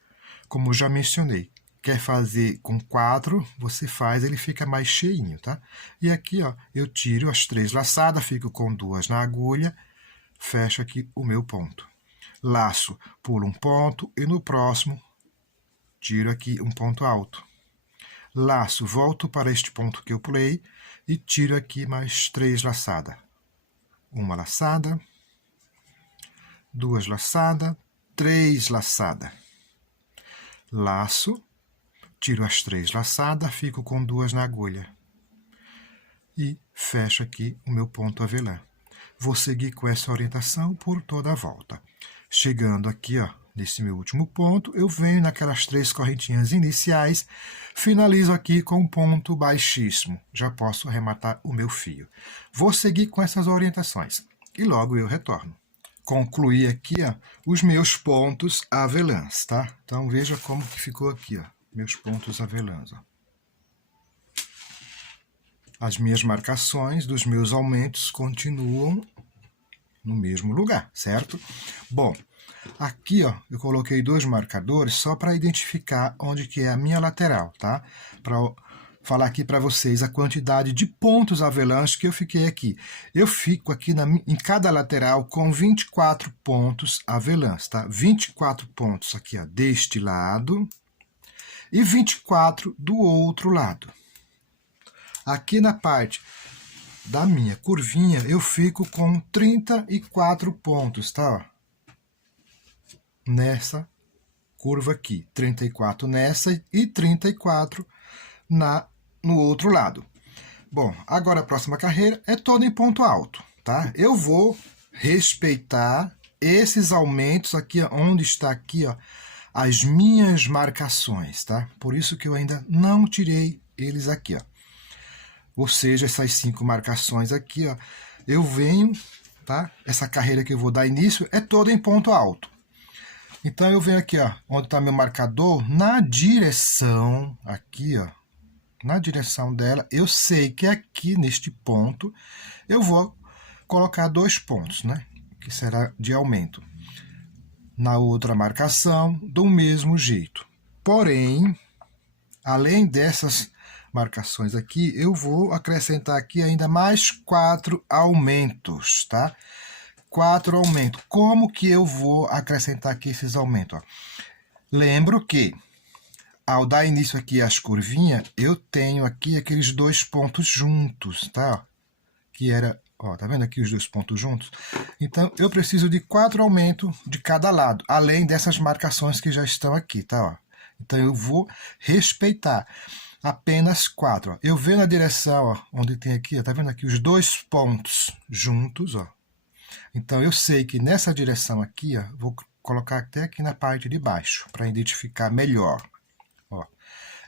Como eu já mencionei, quer fazer com 4, você faz, ele fica mais cheinho, tá? E aqui, ó, eu tiro as 3 laçadas, fico com 2 na agulha, fecho aqui o meu ponto. Laço, pulo um ponto e no próximo tiro aqui um ponto alto. Laço, volto para este ponto que eu pulei e tiro aqui mais 3 laçadas. Uma laçada, 2 laçadas, 3 laçadas. Laço, tiro as 3 laçadas, fico com 2 na agulha. E fecho aqui o meu ponto avelã. Vou seguir com essa orientação por toda a volta. Chegando aqui, ó, nesse meu último ponto, eu venho naquelas 3 correntinhas iniciais, finalizo aqui com um ponto baixíssimo. Já posso arrematar o meu fio. Vou seguir com essas orientações e logo eu retorno. Concluí aqui, ó, os meus pontos avelãs, tá? Então, veja como que ficou aqui, ó, meus pontos avelãs, ó. As minhas marcações dos meus aumentos continuam no mesmo lugar, certo? Bom, aqui ó, eu coloquei 2 marcadores só para identificar onde que é a minha lateral, tá? Para falar aqui para vocês a quantidade de pontos avelãs que eu fiquei aqui. Eu fico aqui em cada lateral com 24 pontos avelãs, tá? 24 pontos aqui ó, deste lado e 24 do outro lado. Aqui na parte da minha curvinha, eu fico com 34 pontos, tá? Nessa curva aqui. 34 nessa e 34 no outro lado. Bom, agora a próxima carreira é toda em ponto alto, tá? Eu vou respeitar esses aumentos aqui, onde está aqui, ó, as minhas marcações, tá? Por isso que eu ainda não tirei eles aqui, ó. Ou seja, essas 5 marcações aqui, ó, eu venho, tá? Essa carreira que eu vou dar início é toda em ponto alto. Então, eu venho aqui, ó, onde está meu marcador, na direção, aqui, ó, na direção dela, eu sei que aqui, neste ponto, eu vou colocar 2 pontos, né? Que será de aumento. Na outra marcação, do mesmo jeito. Porém, além dessas marcações aqui, eu vou acrescentar aqui ainda mais 4 aumentos, tá? 4 aumentos. Como que eu vou acrescentar aqui esses aumentos? Ó? Lembro que, ao dar início aqui às curvinhas, eu tenho aqui aqueles 2 pontos juntos, tá? Que era, ó, tá vendo aqui os 2 pontos juntos? Então, eu preciso de 4 aumentos de cada lado, além dessas marcações que já estão aqui, tá? Ó. Então, eu vou respeitar apenas 4. Ó. Eu venho na direção, ó, onde tem aqui, ó, tá vendo aqui os 2 pontos juntos, ó. Então, eu sei que nessa direção aqui, ó, vou colocar até aqui na parte de baixo, para identificar melhor. Ó.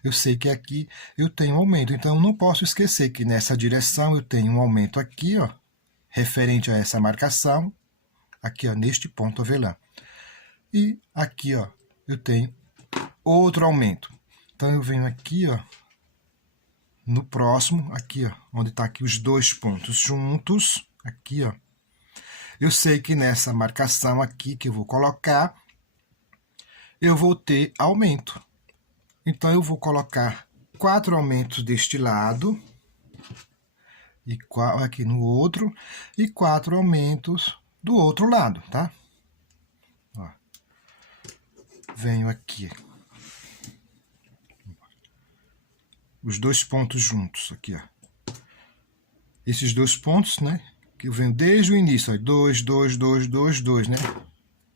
Eu sei que aqui eu tenho um aumento, então eu não posso esquecer que nessa direção eu tenho um aumento aqui, ó, referente a essa marcação, aqui ó, neste ponto avelã. E aqui ó, eu tenho outro aumento. Então eu venho aqui ó, no próximo, aqui ó, onde está aqui os 2 pontos juntos, aqui ó, eu sei que nessa marcação aqui que eu vou colocar, eu vou ter aumento. Então, eu vou colocar 4 aumentos deste lado, e aqui no outro, e 4 aumentos do outro lado, tá? Ó. Venho aqui. Os 2 pontos juntos, aqui, ó. Esses 2 pontos, né? Que eu venho desde o início, ó, 2, 2, 2, 2, 2, né?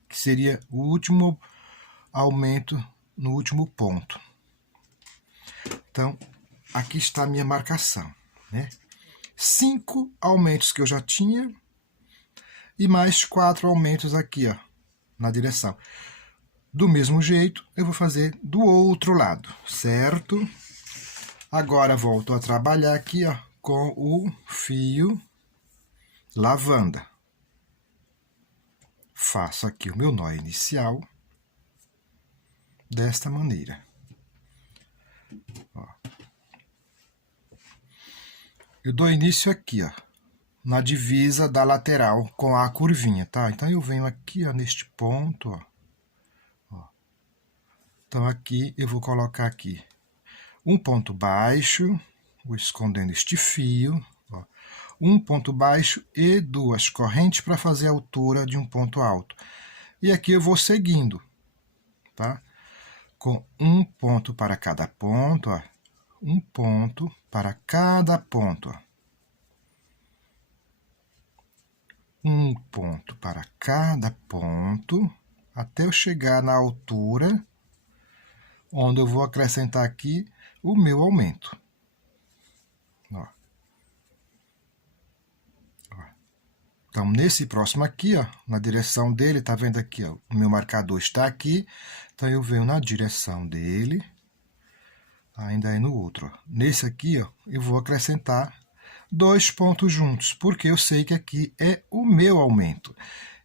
Que seria o último aumento no último ponto. Então, aqui está a minha marcação, né? 5 aumentos que eu já tinha e mais 4 aumentos aqui, ó, na direção. Do mesmo jeito, eu vou fazer do outro lado, certo? Agora, volto a trabalhar aqui, ó, com o fio lavanda. Faço aqui o meu nó inicial desta maneira. Ó. Eu dou início aqui, ó, na divisa da lateral com a curvinha, tá? Então, eu venho aqui, ó, neste ponto, ó. Então, aqui eu vou colocar aqui um ponto baixo, vou escondendo este fio, ó, um ponto baixo e 2 correntes para fazer a altura de um ponto alto. E aqui eu vou seguindo, tá? Com um ponto para cada ponto, ó, um ponto para cada ponto, ó. Um ponto para cada ponto, até eu chegar na altura, onde eu vou acrescentar aqui o meu aumento. Ó. Ó. Então, nesse próximo aqui, ó, na direção dele, tá vendo aqui, ó, o meu marcador está aqui, então eu venho na direção dele, ainda é no outro. Ó. Nesse aqui, ó, eu vou acrescentar 2 pontos juntos, porque eu sei que aqui é o meu aumento.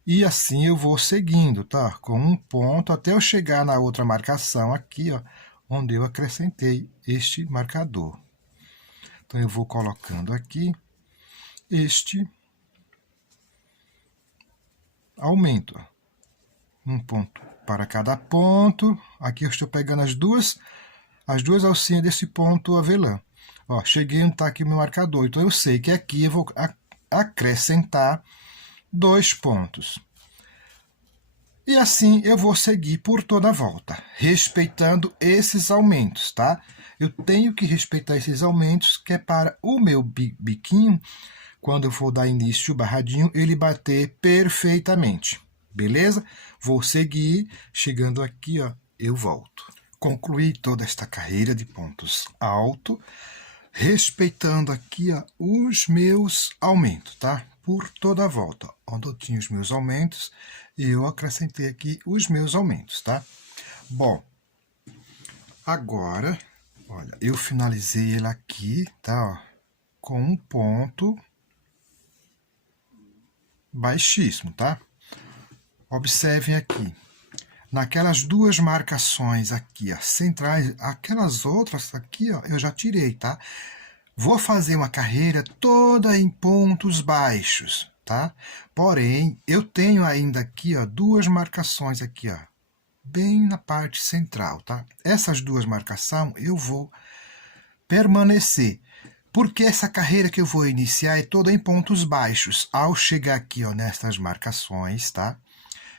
E assim eu vou seguindo, tá? Com um ponto até eu chegar na outra marcação aqui, ó, onde eu acrescentei este marcador. Então, eu vou colocando aqui este aumento, ó. Um ponto para cada ponto. Aqui eu estou pegando as duas alcinhas desse ponto avelã. Ó, cheguei onde está aqui o meu marcador. Então, eu sei que aqui eu vou acrescentar 2 pontos. E assim eu vou seguir por toda a volta, respeitando esses aumentos, tá? Eu tenho que respeitar esses aumentos, que é para o meu biquinho, quando eu for dar início barradinho, ele bater perfeitamente. Beleza? Vou seguir, chegando aqui, ó, eu volto. Concluí toda esta carreira de pontos alto, respeitando aqui, ó, os meus aumentos, tá? Por toda a volta. Onde eu tinha os meus aumentos, eu acrescentei aqui os meus aumentos, tá? Bom, agora, olha, eu finalizei ele aqui, tá? Ó, com um ponto baixíssimo, tá? Observem aqui. Naquelas duas marcações aqui, ó, centrais, aquelas outras aqui, ó, eu já tirei, tá? Vou fazer uma carreira toda em pontos baixos, tá? Porém, eu tenho ainda aqui, ó, duas marcações aqui, ó, bem na parte central, tá? Essas duas marcações eu vou permanecer, porque essa carreira que eu vou iniciar é toda em pontos baixos. Ao chegar aqui, ó, nestas marcações, tá?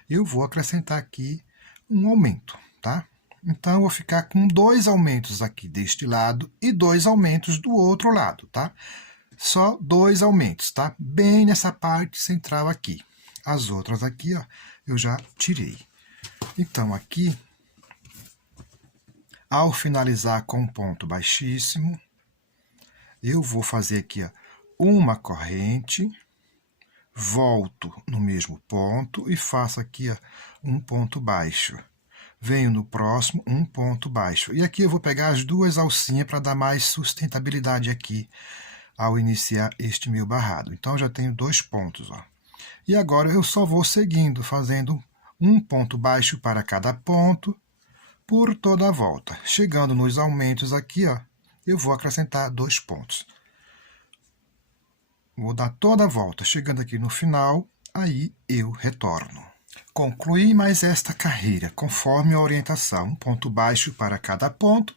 Eu vou acrescentar aqui um aumento, tá? Então, eu vou ficar com 2 aumentos aqui deste lado e 2 aumentos do outro lado, tá? Só 2 aumentos, tá? Bem nessa parte central aqui. As outras aqui, ó, eu já tirei. Então, aqui, ao finalizar com um ponto baixíssimo, eu vou fazer aqui, ó, uma corrente, volto no mesmo ponto e faço aqui, ó, um ponto baixo. Venho no próximo, um ponto baixo. E aqui eu vou pegar as duas alcinhas para dar mais sustentabilidade aqui ao iniciar este meu barrado. Então, eu já tenho 2 pontos, ó. E agora eu só vou seguindo, fazendo um ponto baixo para cada ponto por toda a volta. Chegando nos aumentos aqui, ó, eu vou acrescentar 2 pontos. Vou dar toda a volta. Chegando aqui no final, aí eu retorno. Concluí mais esta carreira, conforme a orientação. Um ponto baixo para cada ponto.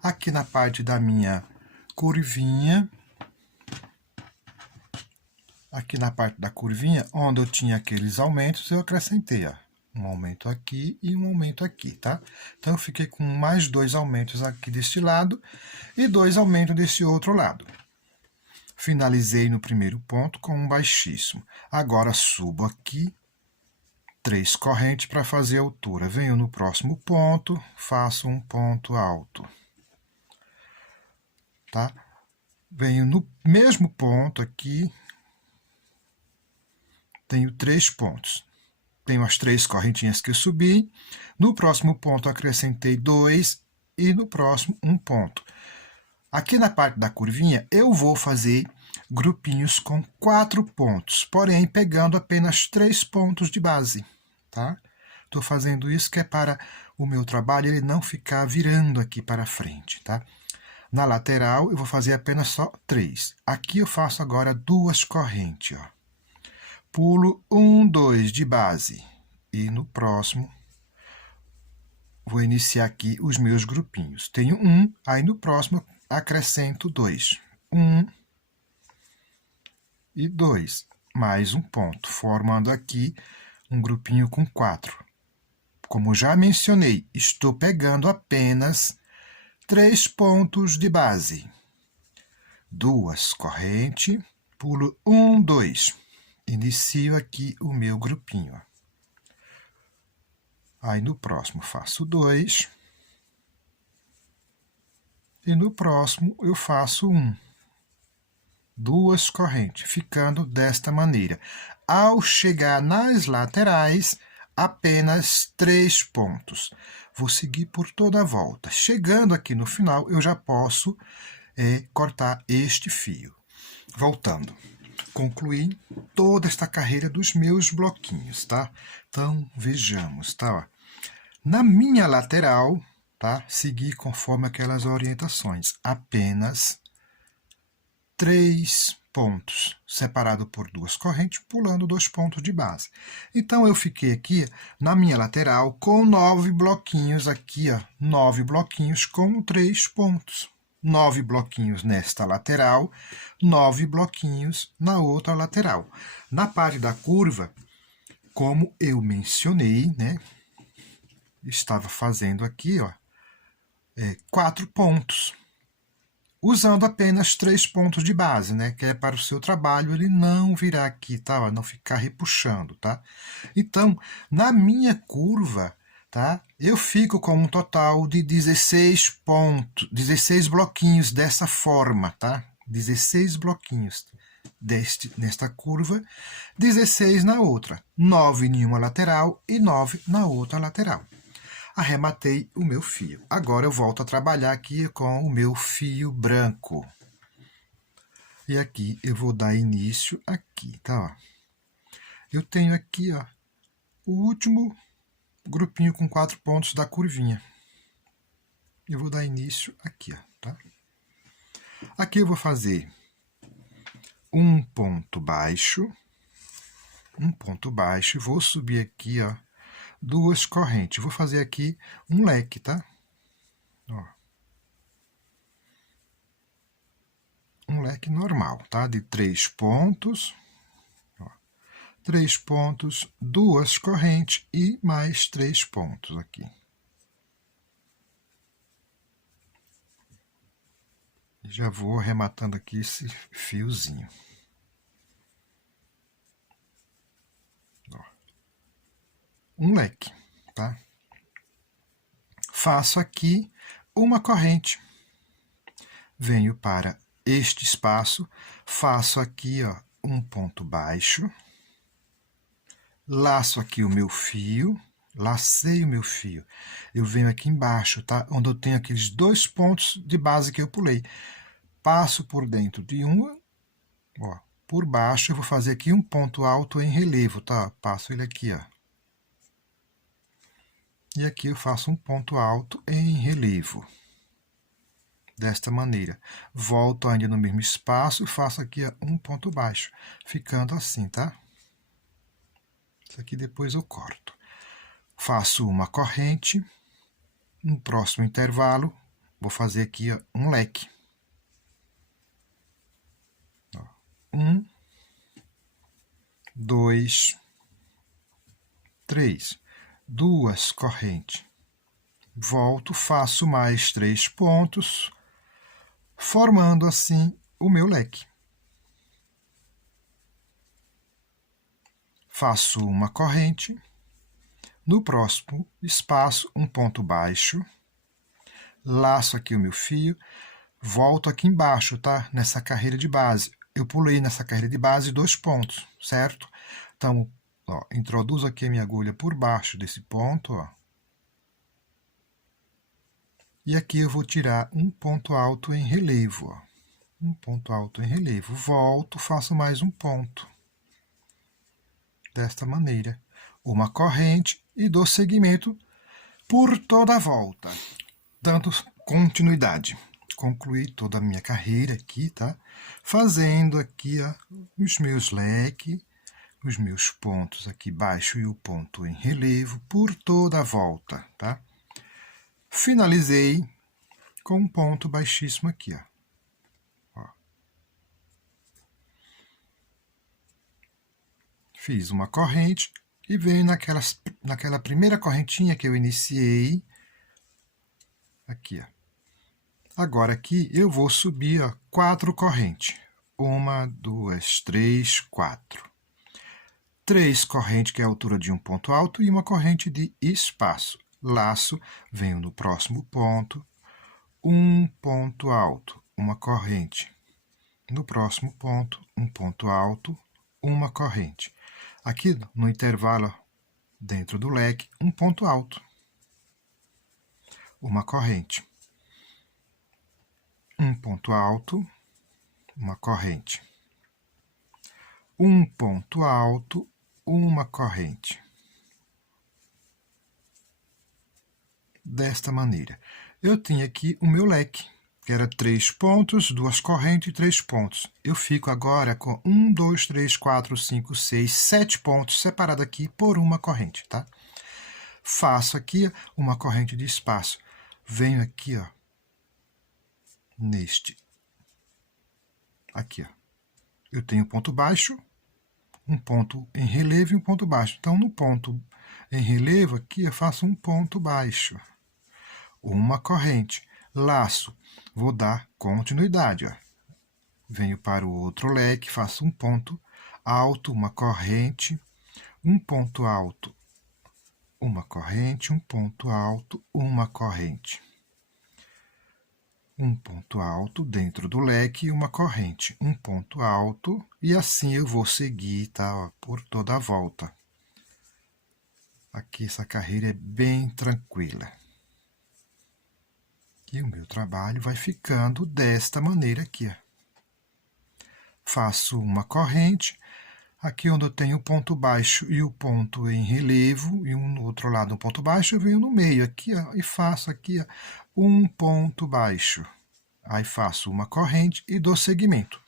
Aqui na parte da minha curvinha, aqui na parte da curvinha, onde eu tinha aqueles aumentos, eu acrescentei, ó, um aumento aqui e um aumento aqui, tá? Então, eu fiquei com mais 2 aumentos aqui deste lado e 2 aumentos desse outro lado. Finalizei no primeiro ponto com um baixíssimo. Agora, subo aqui 3 correntes para fazer a altura. Venho no próximo ponto, faço um ponto alto, tá? Venho no mesmo ponto aqui, tenho 3 pontos. Tenho as 3 correntinhas que eu subi. No próximo ponto, acrescentei 2 e no próximo, um ponto. Aqui na parte da curvinha, eu vou fazer grupinhos com 4 pontos, porém pegando apenas 3 pontos de base, tá? Estou fazendo isso que é para o meu trabalho ele não ficar virando aqui para frente, tá? Na lateral, eu vou fazer apenas só 3. Aqui eu faço agora 2 correntes, ó. Pulo 1, 2 de base. E no próximo, vou iniciar aqui os meus grupinhos. Tenho 1, aí no próximo acrescento 2. 1 e 2. Mais um ponto, formando aqui um grupinho com 4. Como já mencionei, estou pegando apenas 3 pontos de base. 2 correntes, pulo 1, 2. Inicio aqui o meu grupinho. Aí no próximo faço 2. E no próximo eu faço 1. 2 correntes, ficando desta maneira. Ao chegar nas laterais, apenas 3 pontos. Vou seguir por toda a volta. Chegando aqui no final, eu já posso cortar este fio. Voltando. Concluí toda esta carreira dos meus bloquinhos, tá? Então, vejamos, tá? Ó. Na minha lateral, tá? Segui conforme aquelas orientações. Apenas 3 pontos, separado por 2 correntes, pulando 2 pontos de base. Então, eu fiquei aqui na minha lateral com 9 bloquinhos aqui, ó, 9 bloquinhos com 3 pontos. 9 bloquinhos nesta lateral, 9 bloquinhos na outra lateral. Na parte da curva, como eu mencionei, né, estava fazendo aqui, ó, 4 pontos. Usando apenas 3 pontos de base, né? Que é para o seu trabalho ele não virar aqui, tá? Não ficar repuxando, tá? Então, na minha curva, tá? Eu fico com um total de 16 pontos, 16 bloquinhos dessa forma, tá? 16 bloquinhos nesta curva, 16 na outra. 9 em uma lateral e 9 na outra lateral. Arrematei o meu fio. Agora eu volto a trabalhar aqui com o meu fio branco. E aqui eu vou dar início aqui, tá? Eu tenho aqui, ó, o último grupinho com 4 pontos da curvinha. Eu vou dar início aqui, ó, tá? Aqui eu vou fazer um ponto baixo e vou subir aqui, ó, 2 correntes. Vou fazer aqui um leque, tá? Ó. Um leque normal, tá? De 3 pontos. Ó. 3 pontos, 2 correntes e mais 3 pontos aqui. Já vou arrematando aqui esse fiozinho. Ó. Um leque, tá? Faço aqui uma corrente. Venho para este espaço, faço aqui, ó, um ponto baixo, laço aqui o meu fio, lacei o meu fio. Eu venho aqui embaixo, tá? Onde eu tenho aqueles 2 pontos de base que eu pulei. Passo por dentro de uma, ó, por baixo eu vou fazer aqui um ponto alto em relevo, tá? Passo ele aqui, ó. E aqui eu faço um ponto alto em relevo. Desta maneira. Volto ainda no mesmo espaço e faço aqui, ó, um ponto baixo, ficando assim, tá? Isso aqui depois eu corto. Faço uma corrente. No próximo intervalo, vou fazer aqui, ó, um leque. 1, 2, 3. 2 correntes. Volto, faço mais 3 pontos, formando assim o meu leque. Faço uma corrente, no próximo espaço um ponto baixo, laço aqui o meu fio, volto aqui embaixo, tá? Nessa carreira de base. Eu pulei nessa carreira de base 2 pontos, certo? Então, ó, introduzo aqui a minha agulha por baixo desse ponto, ó. E aqui eu vou tirar um ponto alto em relevo, ó. Um ponto alto em relevo. Volto, faço mais um ponto. Desta maneira. Uma corrente e dou seguimento por toda a volta. Dando continuidade. Concluí toda a minha carreira aqui, tá? Fazendo aqui, ó, os meus leques, os meus pontos aqui baixo e o ponto em relevo por toda a volta, tá? Finalizei com um ponto baixíssimo aqui, ó. Fiz uma corrente e venho naquela primeira correntinha que eu iniciei, aqui, ó. Agora aqui eu vou subir, ó, 4 correntes. 1, 2, 3, 4. 3 correntes, que é a altura de um ponto alto, e uma corrente de espaço. Laço, venho no próximo ponto, um ponto alto, uma corrente. No próximo ponto, um ponto alto, uma corrente. Aqui no intervalo, dentro do leque, um ponto alto, uma corrente. Um ponto alto, uma corrente. Um ponto alto, uma corrente. Desta maneira. Eu tenho aqui o meu leque, que era 3 pontos, 2 correntes e 3 pontos. Eu fico agora com 1, 2, 3, 4, 5, 6, 7 pontos separados aqui por uma corrente, tá? Faço aqui uma corrente de espaço. Venho aqui, ó, neste. Aqui, ó. Eu tenho ponto baixo, um ponto em relevo e um ponto baixo. Então, no ponto em relevo aqui, eu faço um ponto baixo. Uma corrente. Laço. Vou dar continuidade, ó. Venho para o outro leque, faço um ponto alto, uma corrente, um ponto alto, uma corrente, um ponto alto, uma corrente. Um ponto alto dentro do leque e uma corrente, um ponto alto, e assim eu vou seguir, tá, ó, por toda a volta. Aqui essa carreira é bem tranquila. E o meu trabalho vai ficando desta maneira aqui, ó. Faço uma corrente, aqui onde eu tenho o ponto baixo e o ponto em relevo, e no outro lado um ponto baixo, eu venho no meio aqui, ó, e faço aqui, ó, um ponto baixo. Aí faço uma corrente e dou seguimento.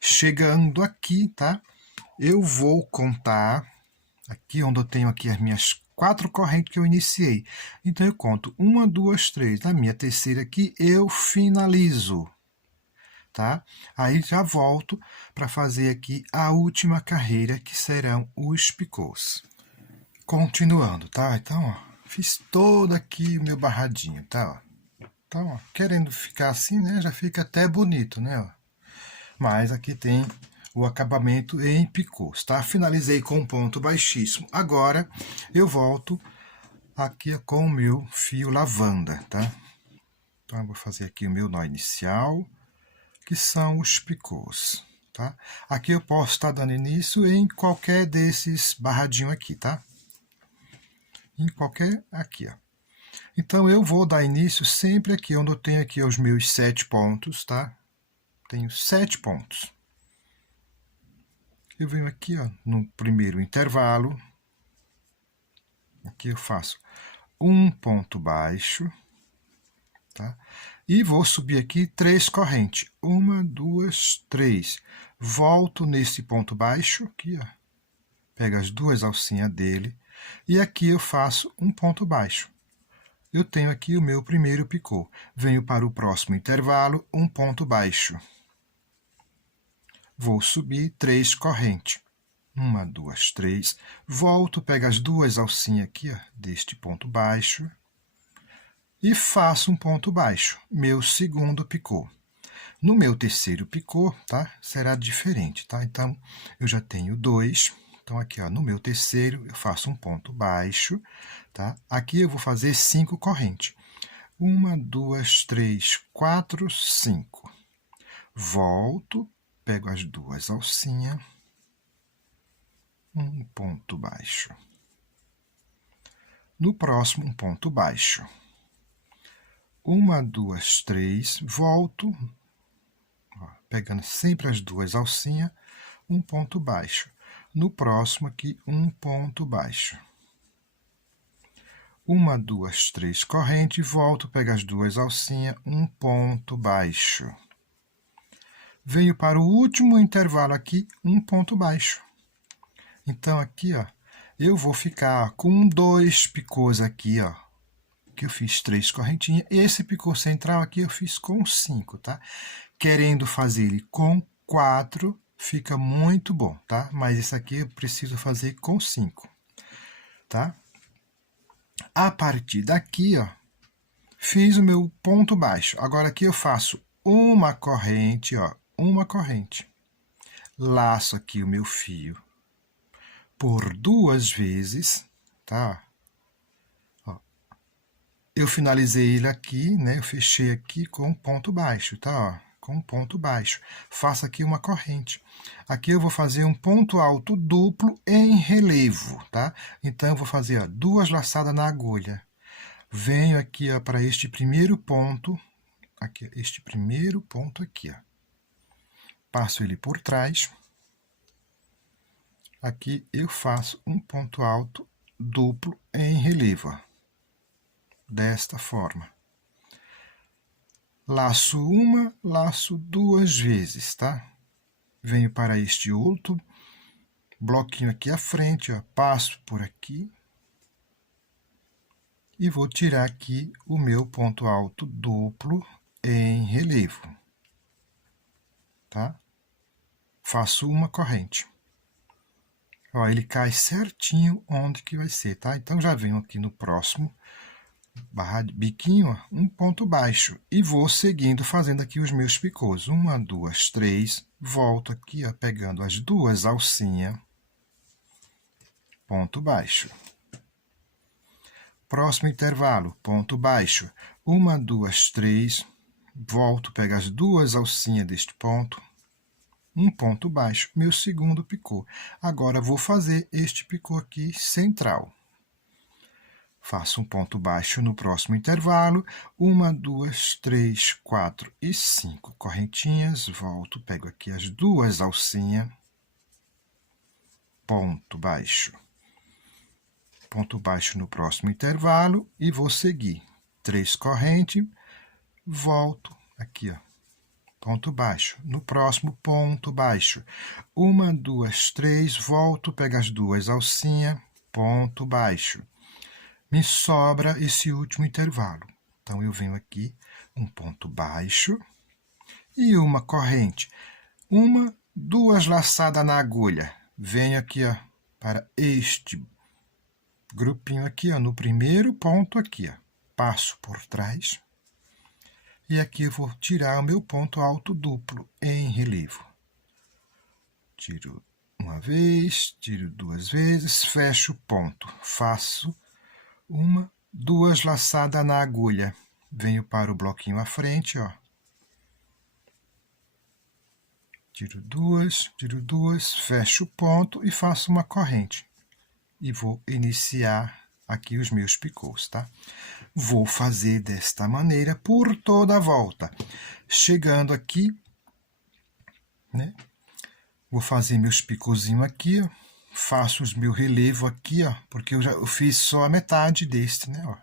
Chegando aqui, tá? Eu vou contar, aqui onde eu tenho aqui as minhas 4 correntes que eu iniciei. Então, eu conto 1, 2, 3. Na minha terceira aqui, eu finalizo. Tá? Aí já volto para fazer aqui a última carreira, que serão os picôs. Continuando, tá? Então, ó, fiz todo aqui o meu barradinho, tá? Ó. Então, ó, querendo ficar assim, né? Já fica até bonito, né? Ó. Mas aqui tem o acabamento em picôs, tá? Finalizei com um ponto baixíssimo. Agora, eu volto aqui com o meu fio lavanda, tá? Então, eu vou fazer aqui o meu nó inicial, que são os picôs, tá? Aqui eu posso estar dando início em qualquer desses barradinhos aqui, tá? Em qualquer aqui, ó. Então, eu vou dar início sempre aqui, onde eu tenho aqui os meus 7 pontos, tá? Tenho 7 pontos. Eu venho aqui, ó, no primeiro intervalo. Aqui eu faço um ponto baixo, tá? E vou subir aqui 3 correntes. 1, 2, 3. Volto nesse ponto baixo, aqui, ó. Pego as 2 alcinhas dele. E aqui eu faço um ponto baixo. Eu tenho aqui o meu primeiro picô. Venho para o próximo intervalo, um ponto baixo. Vou subir 3 correntes. 1, 2, 3. Volto, pego as 2 alcinhas aqui, ó, deste ponto baixo. E faço um ponto baixo, meu segundo picô. No meu terceiro picô, tá? Será diferente, tá? Então, eu já tenho 2. Então, aqui, ó, no meu terceiro, eu faço um ponto baixo, tá? Aqui eu vou fazer 5 correntes. 1, 2, 3, 4, 5. Volto, pego as 2 alcinhas, um ponto baixo. No próximo, um ponto baixo. 1, 2, 3, volto, ó, pegando sempre as 2 alcinhas, um ponto baixo. No próximo aqui, um ponto baixo. 1, 2, 3 correntes, volto, pego as 2 alcinhas, um ponto baixo. Venho para o último intervalo aqui, um ponto baixo. Então, aqui, ó, eu vou ficar com 2 picôs aqui, ó, que eu fiz 3 correntinhas. Esse picô central aqui eu fiz com 5, tá? Querendo fazer ele com 4, fica muito bom, tá? Mas esse aqui eu preciso fazer com 5, tá? A partir daqui, ó, fiz o meu ponto baixo. Agora aqui eu faço uma corrente, ó, uma corrente. Laço aqui o meu fio por 2 vezes, tá? Ó, eu finalizei ele aqui, né? Eu fechei aqui com um ponto baixo, tá? Ó, com um ponto baixo. Faço aqui uma corrente. Aqui eu vou fazer um ponto alto duplo em relevo, tá? Então, eu vou fazer, ó, 2 laçadas na agulha. Venho aqui, ó, para este primeiro ponto, aqui, este primeiro ponto aqui, ó. Passo ele por trás. Aqui eu faço um ponto alto duplo em relevo, ó, desta forma. Laço uma, laço duas vezes, tá? Venho para este outro bloquinho aqui à frente, ó, passo por aqui e vou tirar aqui o meu ponto alto duplo em relevo, tá? Faço uma corrente. Ó, ele cai certinho onde que vai ser, tá? Então, já venho aqui no próximo biquinho, ó, um ponto baixo. E vou seguindo, fazendo aqui os meus picôs. 1, 2, 3. Volto aqui, ó, pegando as duas alcinhas. Ponto baixo. Próximo intervalo, ponto baixo. 1, 2, 3. Volto, pego as duas alcinhas deste ponto. Um ponto baixo, meu segundo picô. Agora, vou fazer este picô aqui central. Faço um ponto baixo no próximo intervalo. 1, 2, 3, 4 e 5 correntinhas. Volto, pego aqui as duas alcinhas. Ponto baixo. Ponto baixo no próximo intervalo e vou seguir. 3 correntes, volto aqui, ó. Ponto baixo. No próximo, ponto baixo. 1, 2, 3, volto, pego as duas alcinhas, ponto baixo. Me sobra esse último intervalo. Então, eu venho aqui, um ponto baixo e uma corrente. 1, 2 laçadas na agulha. Venho aqui, ó, para este grupinho aqui, ó, no primeiro ponto aqui, ó. Passo por trás. E aqui eu vou tirar o meu ponto alto duplo em relevo. Tiro uma vez, tiro duas vezes, fecho o ponto. Faço 1, 2 laçadas na agulha. Venho para o bloquinho à frente, ó. Tiro duas, fecho o ponto e faço uma corrente. E vou iniciar aqui os meus picôs, tá? Vou fazer desta maneira por toda a volta. Chegando aqui, né? Vou fazer meus picôzinhos aqui, ó. Faço os meu relevo aqui, ó, porque eu fiz só a metade deste, né, ó.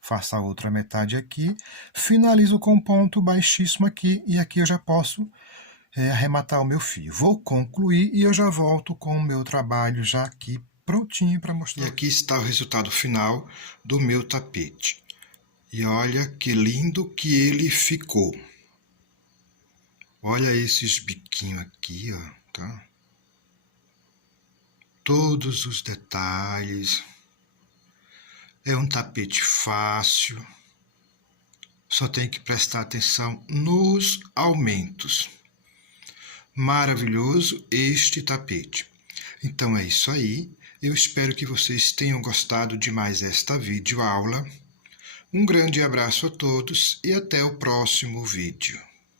Faço a outra metade aqui, finalizo com um ponto baixíssimo aqui, e aqui eu já posso arrematar o meu fio. Vou concluir e eu já volto com o meu trabalho já aqui prontinho para mostrar. E aqui está o resultado final do meu tapete. E olha que lindo que ele ficou. Olha esses biquinhos aqui, ó, tá? Todos os detalhes. É um tapete fácil. Só tem que prestar atenção nos aumentos. Maravilhoso este tapete. Então é isso aí. Eu espero que vocês tenham gostado de mais esta videoaula. Um grande abraço a todos e até o próximo vídeo.